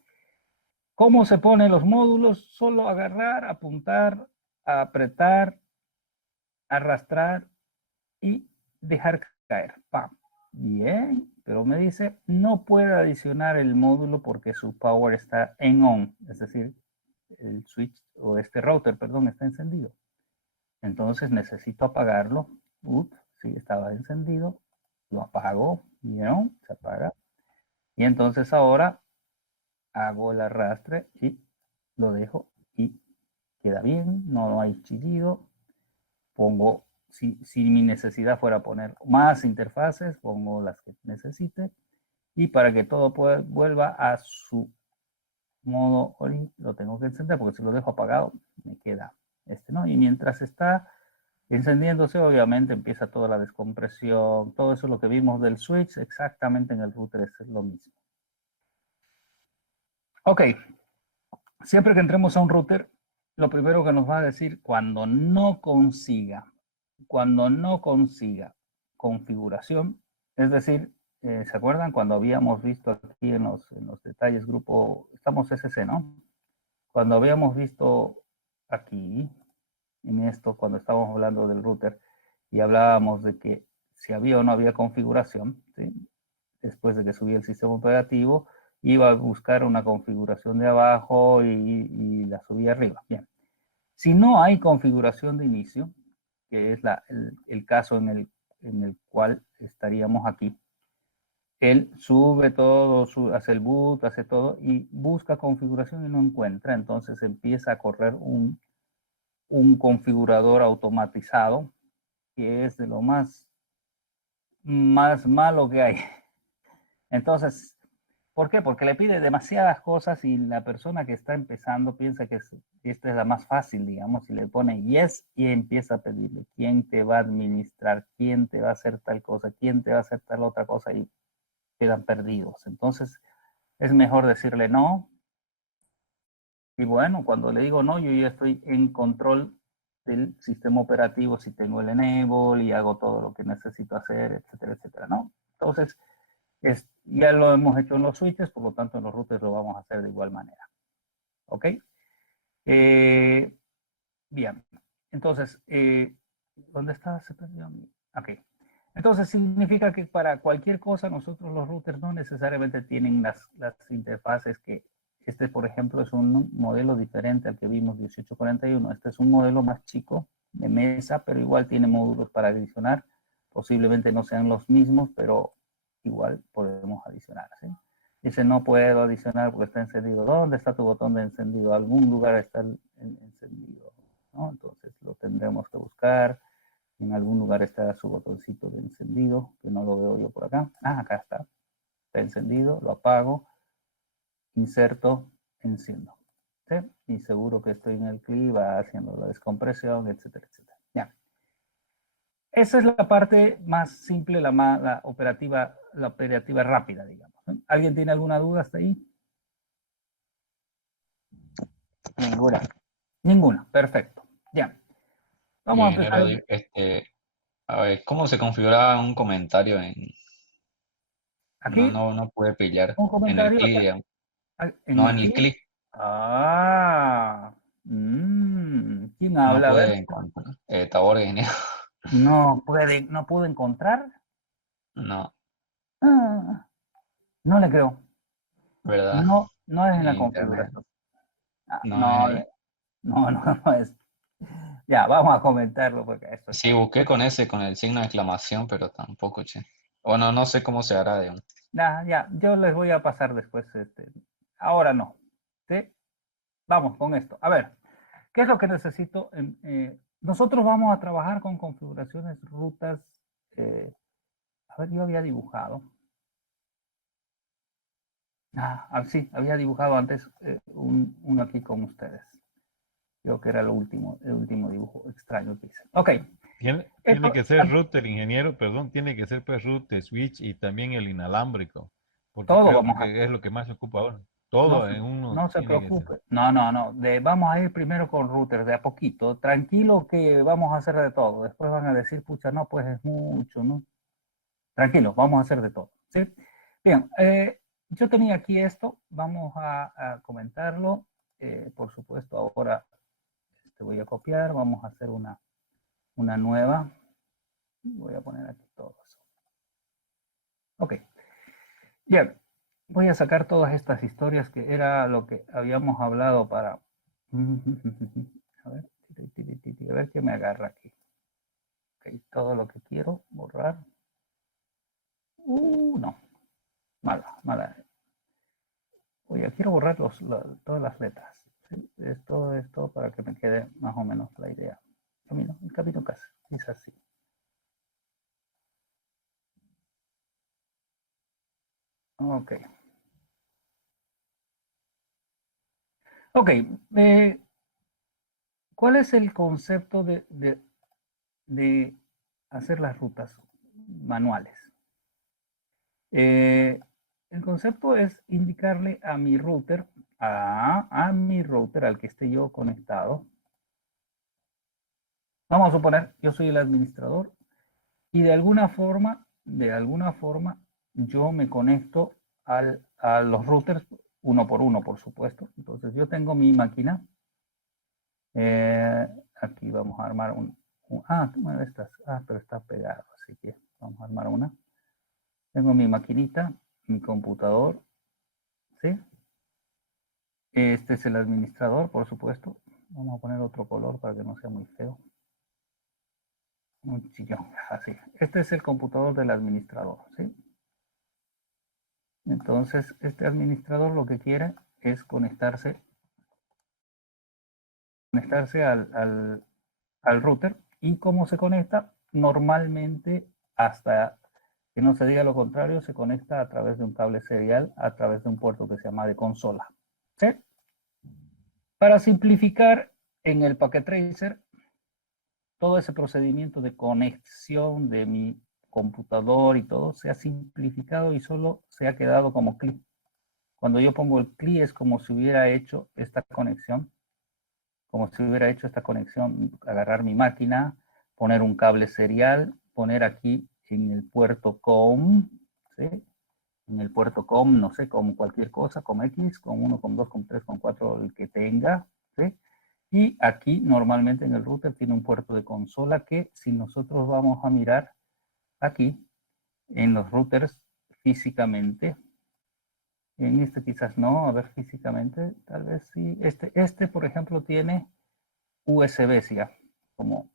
¿Cómo se ponen los módulos? Solo agarrar, apuntar, apretar, arrastrar y dejar caer. ¡Pam! Bien, pero me dice no puede adicionar el módulo porque su power está en on, es decir, el switch o este router, perdón, está encendido. Entonces necesito apagarlo. Sí, estaba encendido, lo apago, ¿vieron? Se apaga. Y entonces ahora hago el arrastre y lo dejo y queda bien, no hay chillido. Pongo, si mi necesidad fuera poner más interfaces, pongo las que necesite. Y para que todo vuelva a su modo ORI, lo tengo que encender porque si lo dejo apagado, me queda ¿no? Y mientras está encendiéndose, obviamente empieza toda la descompresión, todo eso lo que vimos del switch, exactamente en el router es lo mismo. Ok, siempre que entremos a un router, lo primero que nos va a decir cuando no consiga configuración, es decir, ¿se acuerdan cuando habíamos visto aquí en los detalles grupo, estamos SC, ¿no? Cuando habíamos visto aquí, en esto, cuando estábamos hablando del router, y hablábamos de que si había o no había configuración, ¿sí? Después de que subía el sistema operativo, iba a buscar una configuración de abajo y la subía arriba. Bien. Si no hay configuración de inicio, que es el caso en el cual estaríamos aquí, él sube todo, hace el boot, hace todo y busca configuración y no encuentra. Entonces empieza a correr un configurador automatizado que es de lo más malo que hay. Entonces, ¿por qué? Porque le pide demasiadas cosas y la persona que está empezando piensa que esta es la más fácil, digamos, y le pone yes y empieza a pedirle quién te va a administrar, quién te va a hacer tal cosa, quién te va a hacer tal otra cosa y quedan perdidos. Entonces, es mejor decirle no. Y bueno, cuando le digo no, yo ya estoy en control del sistema operativo si tengo el enable y hago todo lo que necesito hacer, etcétera, etcétera, ¿no? Entonces, ya lo hemos hecho en los switches, por lo tanto en los routers lo vamos a hacer de igual manera. ¿Ok? Bien. Entonces, ¿dónde está? Se perdió. Ok. Entonces significa que para cualquier cosa nosotros los routers no necesariamente tienen las interfaces que por ejemplo, es un modelo diferente al que vimos 1841. Este es un modelo más chico de mesa, pero igual tiene módulos para adicionar. Posiblemente no sean los mismos, pero igual podemos adicionar, ¿sí? Dice, no puedo adicionar porque está encendido. ¿Dónde está tu botón de encendido? Algún lugar está encendido, ¿no? Entonces lo tendremos que buscar. En algún lugar está su botoncito de encendido, que no lo veo yo por acá. Ah, acá está. Está encendido, lo apago. Inserto, enciendo. ¿sí? Y seguro que estoy en el CLI, va haciendo la descompresión, etcétera, etcétera. Ya. Esa es la parte más simple, la operativa rápida, digamos. ¿Alguien tiene alguna duda hasta ahí? Ninguna. Ninguna, perfecto. Ya. Vamos a Ingeniero, empezar. a ver, ¿cómo se configuraba un comentario Aquí, no pude pillar un en el comentario CLI, acá. digamos. En No, el en el CLI. CLI ¿Quién no habla? A ver. pude encontrar. Tabor, ingeniero. No pudo encontrar. No, Ah, no le creo. ¿verdad? No es en la Internet. configuración. Ah, No es no, ahí. no es. Ya, vamos a comentarlo porque esto Sí, está. busqué con el signo de exclamación, pero tampoco, che. Bueno, no sé cómo se hará, digamos. Ya, yo les voy a pasar después. Ahora no. ¿Sí? Vamos con esto. A ver, ¿qué es lo que necesito? Nosotros vamos a trabajar con configuraciones, rutas. A ver, yo había dibujado. Sí, había dibujado antes uno aquí con ustedes. Creo que era el último dibujo extraño que hice. Ok. Tiene que ser router, ingeniero, perdón, tiene que ser pues router, switch y también el inalámbrico, porque Todo creo vamos a. que es lo que más se ocupa ahora. No, Todo en uno no se tiene que ser. preocupe. No. Vamos a ir primero con routers, de a poquito. Tranquilo que vamos a hacer de todo. Después van a decir, pucha, no, pues es mucho, ¿no? Tranquilo, vamos a hacer de todo. ¿Sí? Bien, yo tenía aquí esto. Vamos a comentarlo. Por supuesto, ahora voy a copiar. Vamos a hacer una nueva. Voy a poner aquí todo eso. Ok. Bien, voy a sacar todas estas historias que era lo que habíamos hablado para... A ver qué me agarra aquí. Ok, todo lo que quiero borrar. No. Mala. Quiero borrar todas las letras. ¿Sí? Esto para que me quede más o menos la idea. El camino casi es así. Ok. Ok. ¿Cuál es el concepto de hacer las rutas manuales? El concepto es indicarle a mi router, al que esté yo conectado. Vamos a suponer, yo soy el administrador y de alguna forma, yo me conecto a los routers uno por uno, por supuesto. Entonces yo tengo mi máquina. Aquí vamos a armar una de estas. Pero está pegado, así que vamos a armar una. Tengo mi maquinita, mi computador, ¿sí? Este es el administrador, por supuesto. Vamos a poner otro color para que no sea muy feo. Un chillón, así. Este es el computador del administrador, ¿sí? Entonces, este administrador lo que quiere es conectarse al router. ¿Y cómo se conecta? Normalmente, hasta que no se diga lo contrario, se conecta a través de un cable serial, a través de un puerto que se llama de consola. ¿Sí? Para simplificar, en el Packet Tracer, todo ese procedimiento de conexión de mi computador y todo se ha simplificado y solo se ha quedado como CLI. Cuando yo pongo el CLI es como si hubiera hecho esta conexión, agarrar mi máquina, poner un cable serial, poner aquí en el puerto COM, ¿sí? En el puerto COM, no sé, como cualquier cosa, COM X, COM 1, COM 2, COM 3, COM 4, el que tenga, ¿sí? Y aquí normalmente en el router tiene un puerto de consola que si nosotros vamos a mirar aquí en los routers físicamente, en este quizás no, a ver físicamente, tal vez sí, este por ejemplo tiene USB ya, como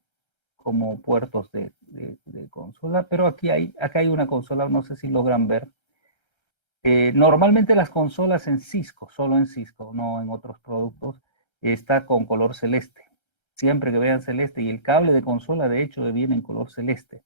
puertos de consola, pero acá hay una consola, no sé si logran ver. Normalmente las consolas en Cisco, solo en Cisco, no en otros productos, está con color celeste. Siempre que vean celeste, y el cable de consola de hecho viene en color celeste.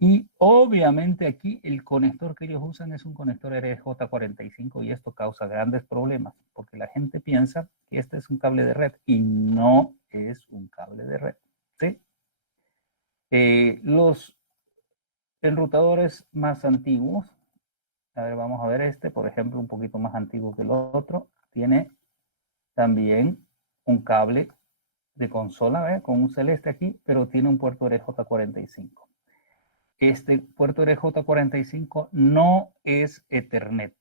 Y obviamente aquí el conector que ellos usan es un conector RJ45 y esto causa grandes problemas porque la gente piensa que este es un cable de red y no es un cable de red. ¿Sí? Los enrutadores más antiguos, a ver, vamos a ver este, por ejemplo, un poquito más antiguo que el otro, tiene también un cable de consola, con un celeste aquí, pero tiene un puerto RJ45. Este puerto RJ45 no es Ethernet.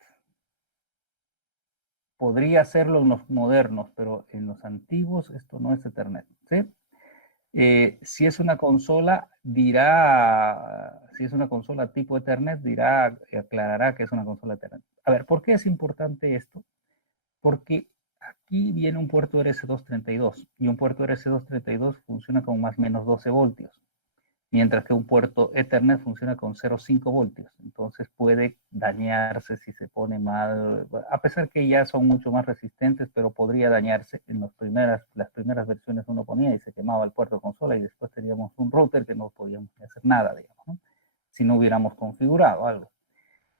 Podría serlo en los modernos, pero en los antiguos esto no es Ethernet. ¿Sí? Si es una consola, dirá, si es una consola tipo Ethernet, dirá, aclarará que es una consola Ethernet. A ver, ¿por qué es importante esto? Porque aquí viene un puerto RS232 y un puerto RS232 funciona con más o menos 12 voltios, mientras que un puerto Ethernet funciona con 0,5 voltios. Entonces puede dañarse si se pone mal, a pesar que ya son mucho más resistentes, pero podría dañarse. En las primeras versiones uno ponía y se quemaba el puerto consola y después teníamos un router que no podíamos hacer nada, digamos, ¿no? Si no hubiéramos configurado algo.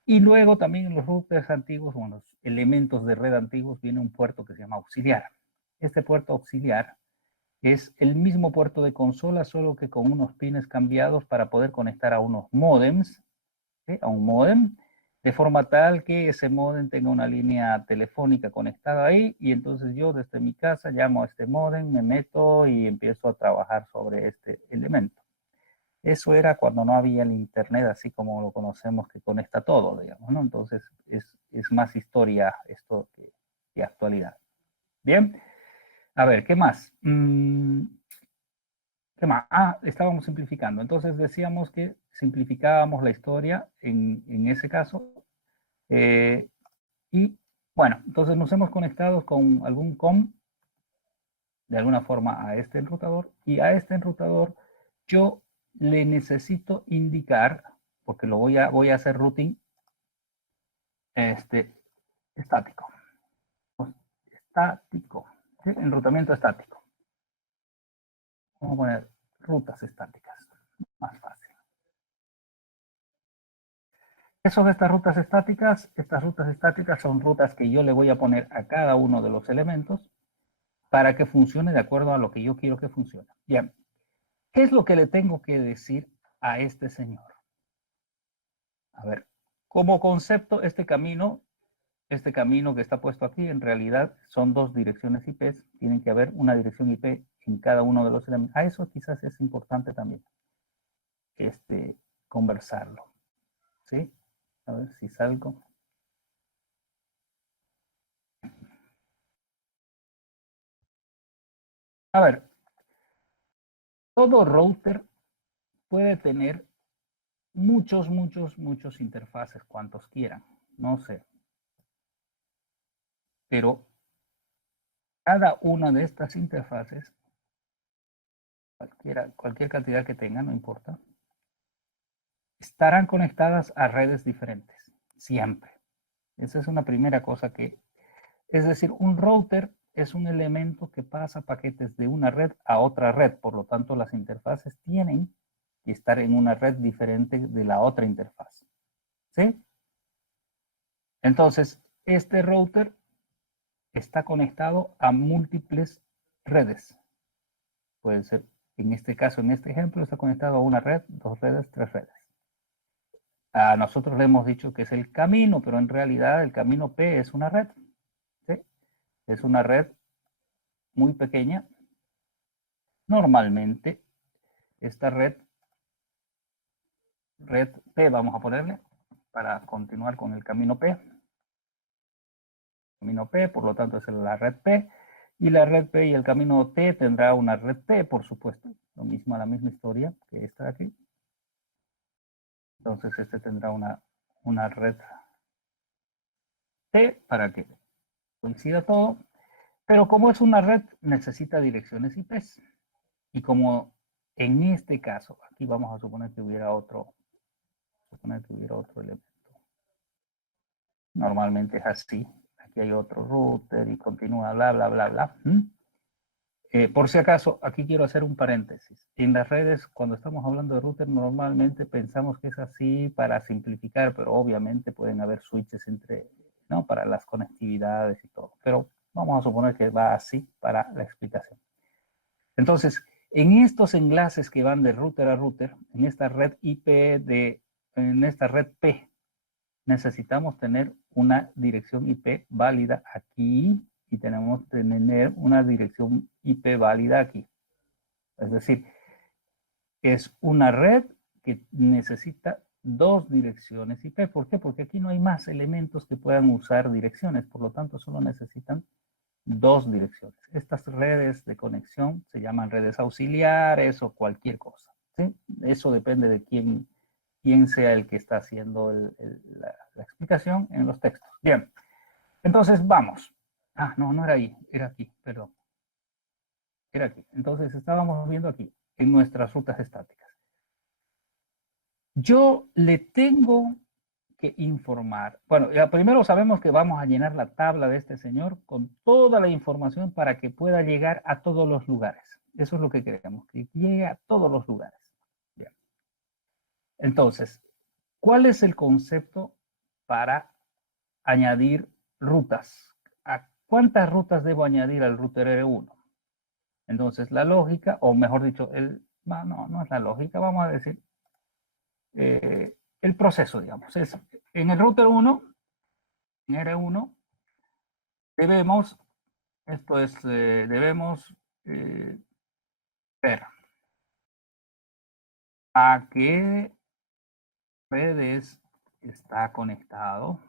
Y luego también en los routers antiguos, o en los elementos de red antiguos, viene un puerto que se llama auxiliar. Este puerto auxiliar es el mismo puerto de consola, solo que con unos pines cambiados para poder conectar a unos modems, ¿sí? A un modem, de forma tal que ese modem tenga una línea telefónica conectada ahí, y entonces yo desde mi casa llamo a este modem, me meto y empiezo a trabajar sobre este elemento. Eso era cuando no había el internet así como lo conocemos, que conecta todo, digamos, ¿no? Entonces es más historia esto que actualidad. Bien, a ver, ¿qué más? ¿Qué más? Ah, estábamos simplificando. Entonces decíamos que simplificábamos la historia en ese caso. Y bueno, entonces nos hemos conectado con algún COM de alguna forma a este enrutador, y a este enrutador yo le necesito indicar, porque voy a hacer routing estático. Estático. ¿Sí? Enrutamiento estático. Vamos a poner rutas estáticas. Más fácil. ¿Qué son estas rutas estáticas? Estas rutas estáticas son rutas que yo le voy a poner a cada uno de los elementos para que funcione de acuerdo a lo que yo quiero que funcione. Bien. ¿Qué es lo que le tengo que decir a este señor? A ver, como concepto, este camino que está puesto aquí, en realidad son dos direcciones IP. Tienen que haber una dirección IP en cada uno de los elementos. A eso quizás es importante también conversarlo. ¿Sí? A ver si salgo. A ver, todo router puede tener muchos interfaces, cuantos quieran. No sé. Pero cada una de estas interfaces, cualquier cantidad que tengan, no importa, estarán conectadas a redes diferentes, siempre. Esa es una primera cosa es decir, un router es un elemento que pasa paquetes de una red a otra red, por lo tanto las interfaces tienen que estar en una red diferente de la otra interfaz. ¿Sí? Entonces, este router está conectado a múltiples redes. Puede ser, en este caso, en este ejemplo, está conectado a una red, dos redes, tres redes. A nosotros le hemos dicho que es el camino, pero en realidad el camino P es una red. ¿Sí? Es una red muy pequeña. Normalmente, esta red P, vamos a ponerle, para continuar con el camino P. Camino P, por lo tanto, es la red P. Y la red P y el camino T tendrá una red T, por supuesto. La misma historia que esta de aquí. Entonces, este tendrá una red T para que coincida todo. Pero como es una red, necesita direcciones IP. Y como en este caso, aquí vamos a suponer que hubiera otro elemento. Normalmente es así. Aquí hay otro router y continúa, bla, bla, bla, bla. Por si acaso, aquí quiero hacer un paréntesis. En las redes, cuando estamos hablando de router, normalmente pensamos que es así para simplificar, pero obviamente pueden haber switches entre, ¿no? Para las conectividades y todo. Pero vamos a suponer que va así para la explicación. Entonces, en estos enlaces que van de router a router, en esta red IP en esta red P, necesitamos tener una dirección IP válida aquí y tenemos que tener una dirección IP válida aquí. Es decir, es una red que necesita dos direcciones IP. ¿Por qué? Porque aquí no hay más elementos que puedan usar direcciones, por lo tanto solo necesitan dos direcciones. Estas redes de conexión se llaman redes auxiliares o cualquier cosa, ¿sí? Eso depende de quién sea el que está haciendo la explicación en los textos. Bien, entonces vamos. Ah, no era ahí, era aquí, perdón. Era aquí. Entonces estábamos viendo aquí, en nuestras rutas estáticas. Yo le tengo que informar. Bueno, ya primero sabemos que vamos a llenar la tabla de este señor con toda la información para que pueda llegar a todos los lugares. Eso es lo que queremos, que llegue a todos los lugares. Bien. Entonces, ¿cuál es el concepto para añadir rutas? ¿A cuántas rutas debo añadir al router R1? Entonces, la lógica, o mejor dicho, no es la lógica, vamos a decir, el proceso, digamos, es en el router 1, en R1, debemos ver a qué redes está conectado.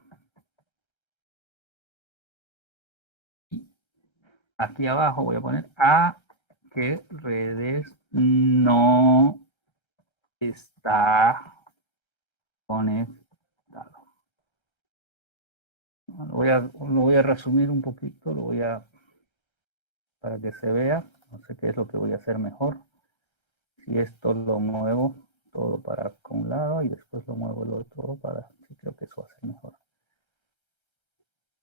Aquí abajo voy a poner a qué redes no está conectado. Lo voy a resumir un poquito, para que se vea. No sé qué es lo que voy a hacer mejor. Si esto lo muevo todo para un lado y después lo muevo el otro para, sí, creo que eso va a ser mejor.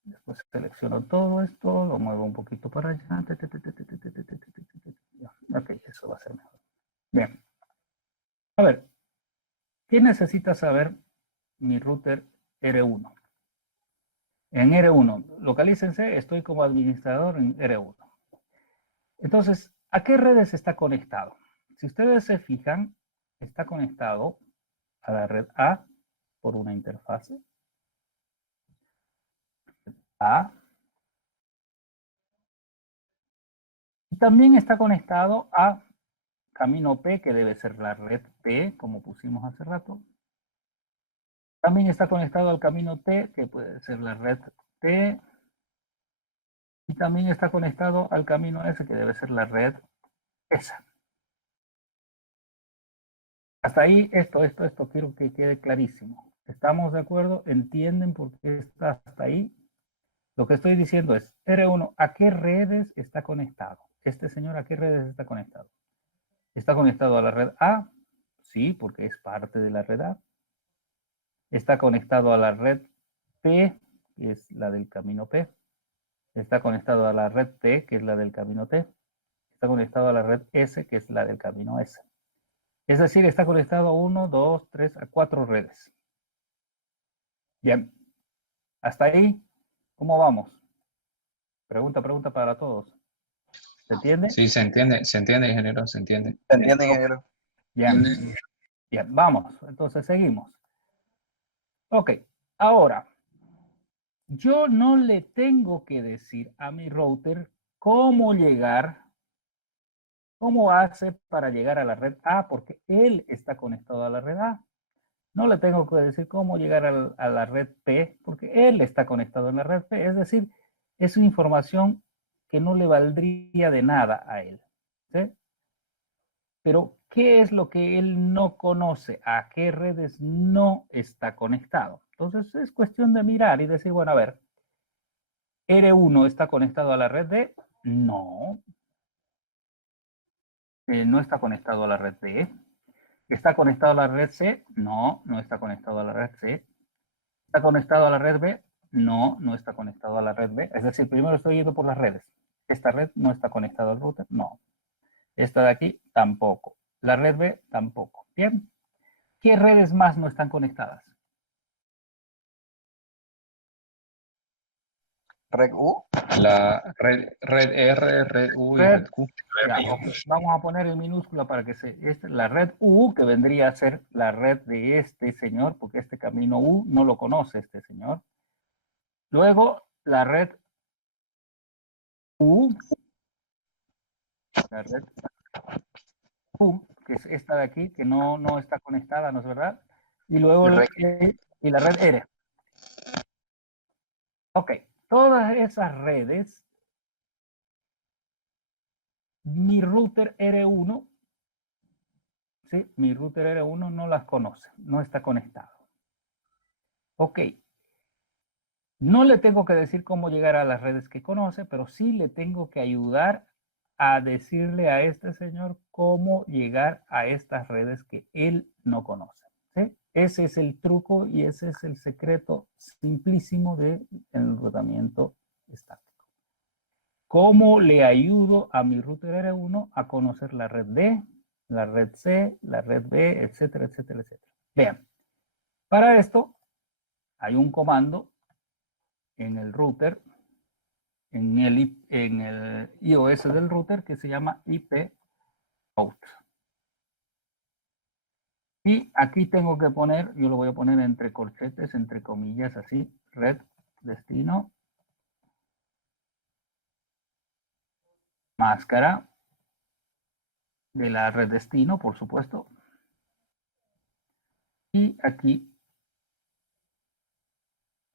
Después selecciono todo esto, lo muevo un poquito para allá. Ok, eso va a ser mejor. Bien. A ver, ¿qué necesita saber mi router R1? En R1, localícense, estoy como administrador en R1. Entonces, ¿a qué redes está conectado? Si ustedes se fijan, está conectado a la red A por una interfase. A. Y también está conectado a camino P, que debe ser la red P, como pusimos hace rato. También está conectado al camino T, que puede ser la red T. Y también está conectado al camino S, que debe ser la red S. Hasta ahí, esto quiero que quede clarísimo. ¿Estamos de acuerdo? ¿Entienden por qué está hasta ahí? Lo que estoy diciendo es, R1, ¿a qué redes está conectado? Este señor, ¿a qué redes está conectado? ¿Está conectado a la red A? Sí, porque es parte de la red A. ¿Está conectado a la red P, que es la del camino P? ¿Está conectado a la red T, que es la del camino T? ¿Está conectado a la red S, que es la del camino S? Es decir, está conectado a 1, 2, 3, a 4 redes. Bien. Hasta ahí, ¿cómo vamos? Pregunta para todos. ¿Se entiende? Sí, se entiende, ingeniero, se entiende. ¿Se entiende, ingeniero? Bien, bien, vamos. Entonces seguimos. Ok, ahora, yo no le tengo que decir a mi router cómo hace para llegar a la red A, porque él está conectado a la red A. No le tengo que decir cómo llegar a la red P, porque él está conectado en la red P. Es decir, es una información que no le valdría de nada a él. ¿Sí? Pero, ¿qué es lo que él no conoce? ¿A qué redes no está conectado? Entonces, es cuestión de mirar y decir, bueno, a ver, ¿R1 está conectado a la red D? No. No está conectado a la red D. ¿Está conectado a la red C? No, no está conectado a la red C. ¿Está conectado a la red B? No, no está conectado a la red B. Es decir, primero estoy yendo por las redes. Esta red no está conectada al router, no. Esta de aquí, tampoco. La red B, tampoco. Bien. ¿Qué redes más no están conectadas? Red U, la red R, red U y Red, red Q. ya, vamos a poner en minúscula para que se... la red U, que vendría a ser la red de este señor, porque este camino U no lo conoce este señor. Luego, la red U, la red U, que es esta de aquí, que no está conectada, ¿no es verdad? Y luego y la red R. Ok, todas esas redes, mi router R1, ¿sí? Mi router R1 no las conoce, no está conectado. Ok, no le tengo que decir cómo llegar a las redes que conoce, pero sí le tengo que ayudar a decirle a este señor cómo llegar a estas redes que él no conoce. ¿Sí? Ese es el truco y ese es el secreto simplísimo del enrutamiento estático. ¿Cómo le ayudo a mi router R1 a conocer la red D, la red C, la red B, etcétera, etcétera, etcétera? Vean, para esto hay un comando en el router, en el iOS del router, que se llama IP out. Y aquí tengo que poner, yo lo voy a poner entre corchetes, entre comillas, así, red destino, máscara de la red destino, por supuesto. Y aquí,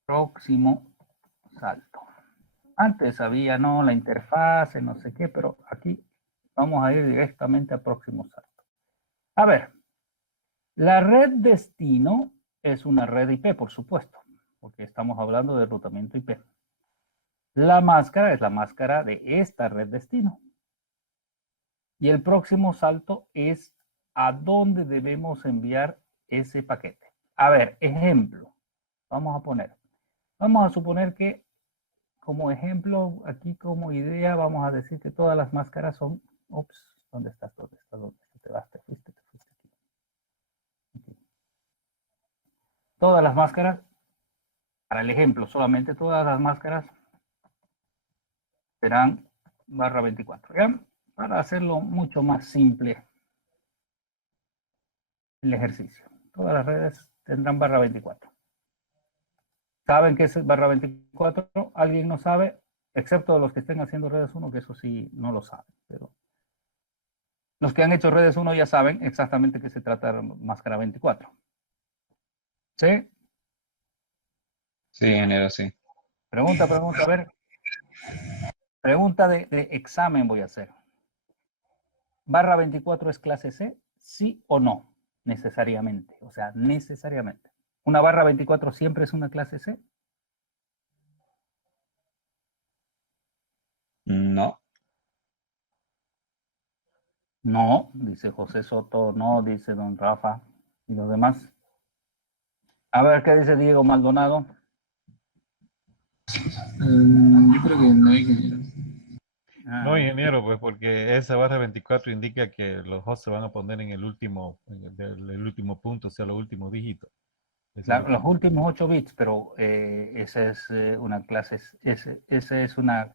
próximo salto. Antes había, no, la interfase, no sé qué, pero aquí vamos a ir directamente a próximo salto. A ver, la red destino es una red IP, por supuesto, porque estamos hablando de enrutamiento IP. La máscara es la máscara de esta red destino. Y el próximo salto es a dónde debemos enviar ese paquete. A ver, ejemplo. Vamos a suponer que como ejemplo, aquí como idea, vamos a decir que todas las máscaras son, ups, ¿dónde estás? ¿Dónde estás? ¿Dónde estás? Te vas, te fuiste aquí. Todas las máscaras, para el ejemplo, solamente todas las máscaras serán /24, ¿ya? Para hacerlo mucho más simple el ejercicio. Todas las redes tendrán /24. ¿Saben qué es /24? ¿Alguien no sabe? Excepto los que estén haciendo redes 1, que eso sí no lo saben. Pero los que han hecho redes 1 ya saben exactamente qué se trata de máscara 24. ¿Sí? Sí, ingeniero, sí. Pregunta, a ver. Pregunta de examen voy a hacer. ¿/24 es clase C? ¿Sí o no? Necesariamente. O sea, necesariamente. ¿Una /24 siempre es una clase C? No. No, dice José Soto, no, dice don Rafa y los demás. A ver, ¿qué dice Diego Maldonado? Yo creo que no, ingeniero. No, ingeniero, pues porque esa /24 indica que los hosts se van a poner en el último, el último punto, o sea, los últimos dígitos. Los últimos 8 bits, pero esa es una clase, esa es una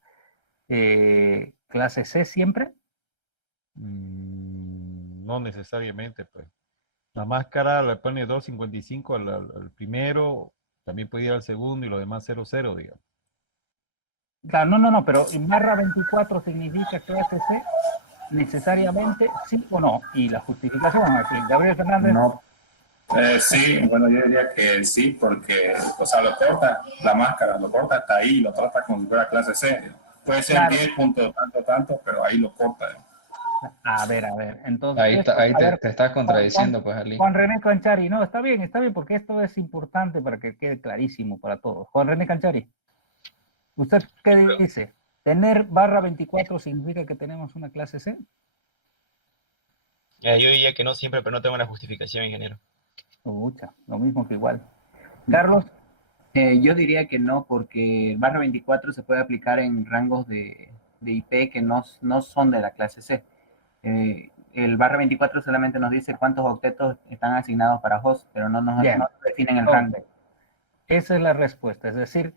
clase C siempre. No necesariamente, pues. La máscara le pone 255 al primero, también puede ir al segundo y lo demás 00, digamos. Claro, no, pero /24 significa clase C necesariamente, sí o no. Y la justificación aquí, Gabriel Fernández. No. Sí, bueno, yo diría que sí, porque, o sea, lo corta, la máscara, lo corta hasta ahí, lo trata como si fuera clase C. Puede ser Claro. 10 puntos, tanto, pero ahí lo corta. A ver, entonces... Ahí te estás contradiciendo, pues, Ali. Juan René Canchari, no, está bien, porque esto es importante para que quede clarísimo para todos. Juan René Canchari, ¿usted qué dice? ¿Tener /24 significa que tenemos una clase C? Yo diría que no siempre, pero no tengo una justificación, ingeniero. Mucha, lo mismo que igual. Carlos. Yo diría que no, porque el /24 se puede aplicar en rangos de IP que no son de la clase C. El barra 24 solamente nos dice cuántos octetos están asignados para host, pero no nos definen el rango. Esa es la respuesta. Es decir,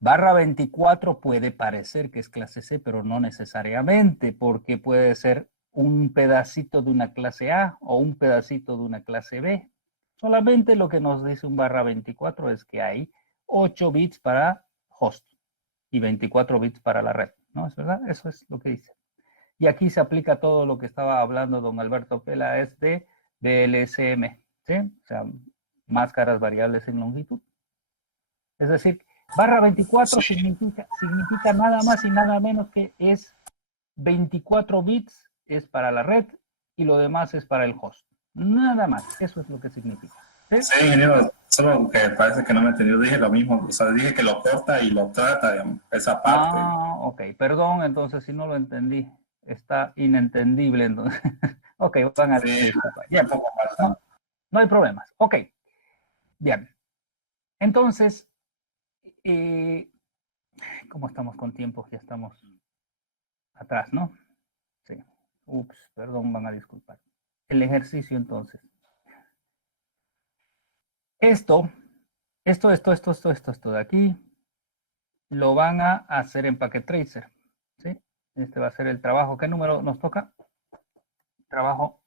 barra 24 puede parecer que es clase C, pero no necesariamente, porque puede ser un pedacito de una clase A o un pedacito de una clase B. Solamente lo que nos dice un barra 24 es que hay 8 bits para host y 24 bits para la red, ¿no? ¿Es verdad? Eso es lo que dice. Y aquí se aplica todo lo que estaba hablando don Alberto Peláez de DLSM, ¿sí? O sea, máscaras variables en longitud. Es decir, barra 24 significa nada más y nada menos que es 24 bits es para la red y lo demás es para el host. Nada más, eso es lo que significa. Sí, ingeniero, solo que parece que no me he entendido, dije lo mismo, o sea, dije que lo corta y lo trata, digamos, esa parte. Ah, ok, perdón, entonces si no lo entendí, está inentendible, entonces, ok, van a decir, bien, no hay problemas, ok, bien, entonces, ¿cómo estamos con tiempo? Ya estamos atrás, ¿no? Sí, ups, perdón, van a disculpar. El ejercicio entonces. Esto de aquí, lo van a hacer en Packet Tracer, ¿sí? Este va a ser el trabajo. ¿Qué número nos toca? Trabajo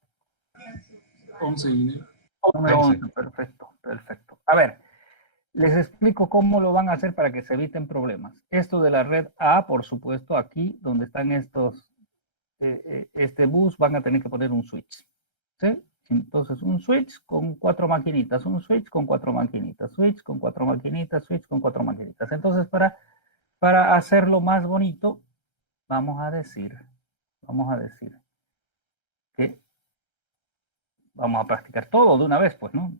11, ingeniero. Número 11, perfecto, perfecto. A ver, les explico cómo lo van a hacer para que se eviten problemas. Esto de la red A, por supuesto, aquí donde están estos, este bus, van a tener que poner un switch, ¿sí? Entonces, un switch con 4 maquinitas, un switch con 4 maquinitas, switch con 4 maquinitas, switch con 4 maquinitas. Entonces, para hacerlo más bonito, vamos a decir que vamos a practicar todo de una vez, pues, ¿no?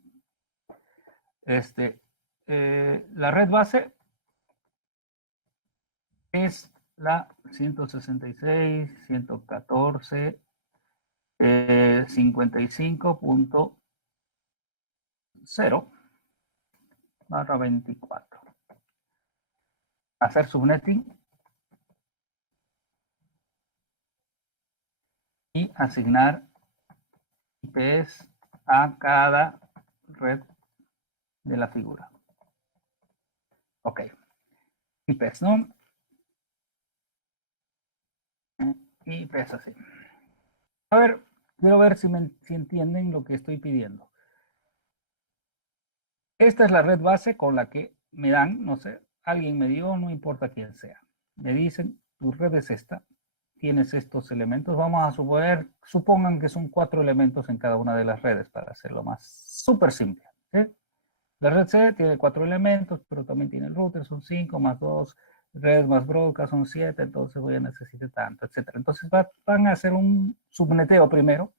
La red base es la 166.114. 55.0 barra 24. Hacer subnetting y asignar IPs a cada red de la figura. Ok. IPs, ¿no? IPs así. A ver, quiero ver si entienden lo que estoy pidiendo. Esta es la red base con la que me dan, no sé, alguien me dio, no importa quién sea. Me dicen, tu red es esta, tienes estos elementos. Vamos a supongan que son 4 elementos en cada una de las redes para hacerlo más súper simple, ¿sí? La red C tiene 4 elementos, pero también tiene el router, son 5 más 2, red más broadcast son 7, entonces voy a necesitar tanto, etc. Entonces van a hacer un subneteo primero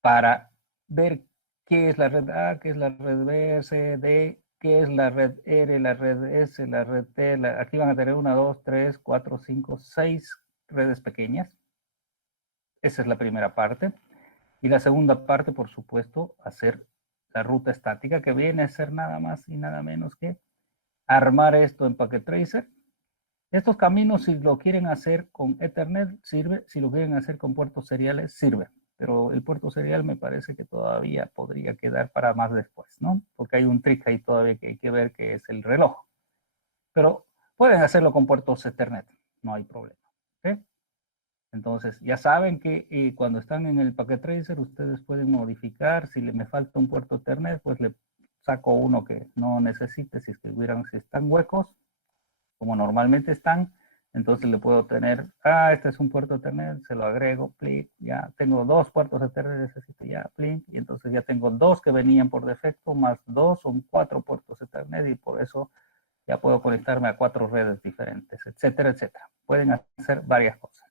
para ver qué es la red A, qué es la red B, C, D, qué es la red R, la red S, la red T. Aquí van a tener 1, 2, 3, 4, 5, 6 redes pequeñas. Esa es la primera parte. Y la segunda parte, por supuesto, hacer la ruta estática, que viene a ser nada más y nada menos que armar esto en Packet Tracer. Estos caminos, si lo quieren hacer con Ethernet, sirve. Si lo quieren hacer con puertos seriales, sirve. Pero el puerto serial me parece que todavía podría quedar para más después, ¿no? Porque hay un trick ahí todavía que hay que ver, que es el reloj. Pero pueden hacerlo con puertos Ethernet, no hay problema, ¿ok? Entonces, ya saben que cuando están en el Packet Tracer, ustedes pueden modificar. Si me falta un puerto Ethernet, pues le saco uno que no necesite. Si están huecos, como normalmente están, entonces le puedo tener, este es un puerto Ethernet, se lo agrego, plink, ya tengo 2 puertos Ethernet, necesito ya, plink, y entonces ya tengo 2 que venían por defecto, más 2 son 4 puertos Ethernet, y por eso ya puedo conectarme a 4 redes diferentes, etcétera, etcétera. Pueden hacer varias cosas.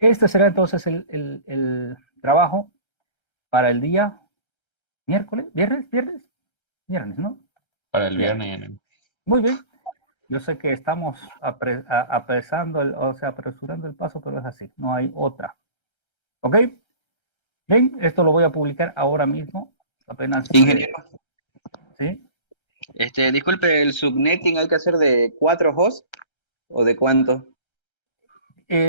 Este será entonces el trabajo para el día miércoles, viernes, ¿no? Para el viernes. Muy bien. Yo sé que estamos apresurando el paso, pero es así, no hay otra. ¿Ok? Bien, esto lo voy a publicar ahora mismo, apenas. Ingeniero. ¿Sí? Disculpe, ¿el subnetting hay que hacer de 4 hosts o de cuántos?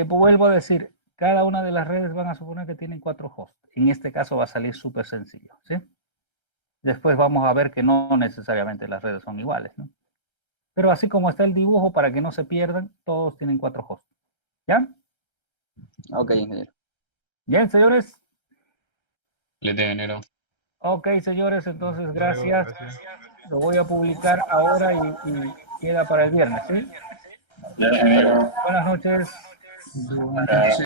vuelvo a decir, cada una de las redes van a suponer que tienen 4 hosts. En este caso va a salir súper sencillo, ¿sí? Después vamos a ver que no necesariamente las redes son iguales, ¿no? Pero así como está el dibujo, para que no se pierdan, todos tienen 4 hosts. ¿Ya? Ok, ingeniero. Bien, señores. Le de enero. Ok, señores, entonces gracias. Lo voy a publicar ahora y queda para el viernes, ¿sí? Ya, ingeniero. Buenas noches. Buenas noches.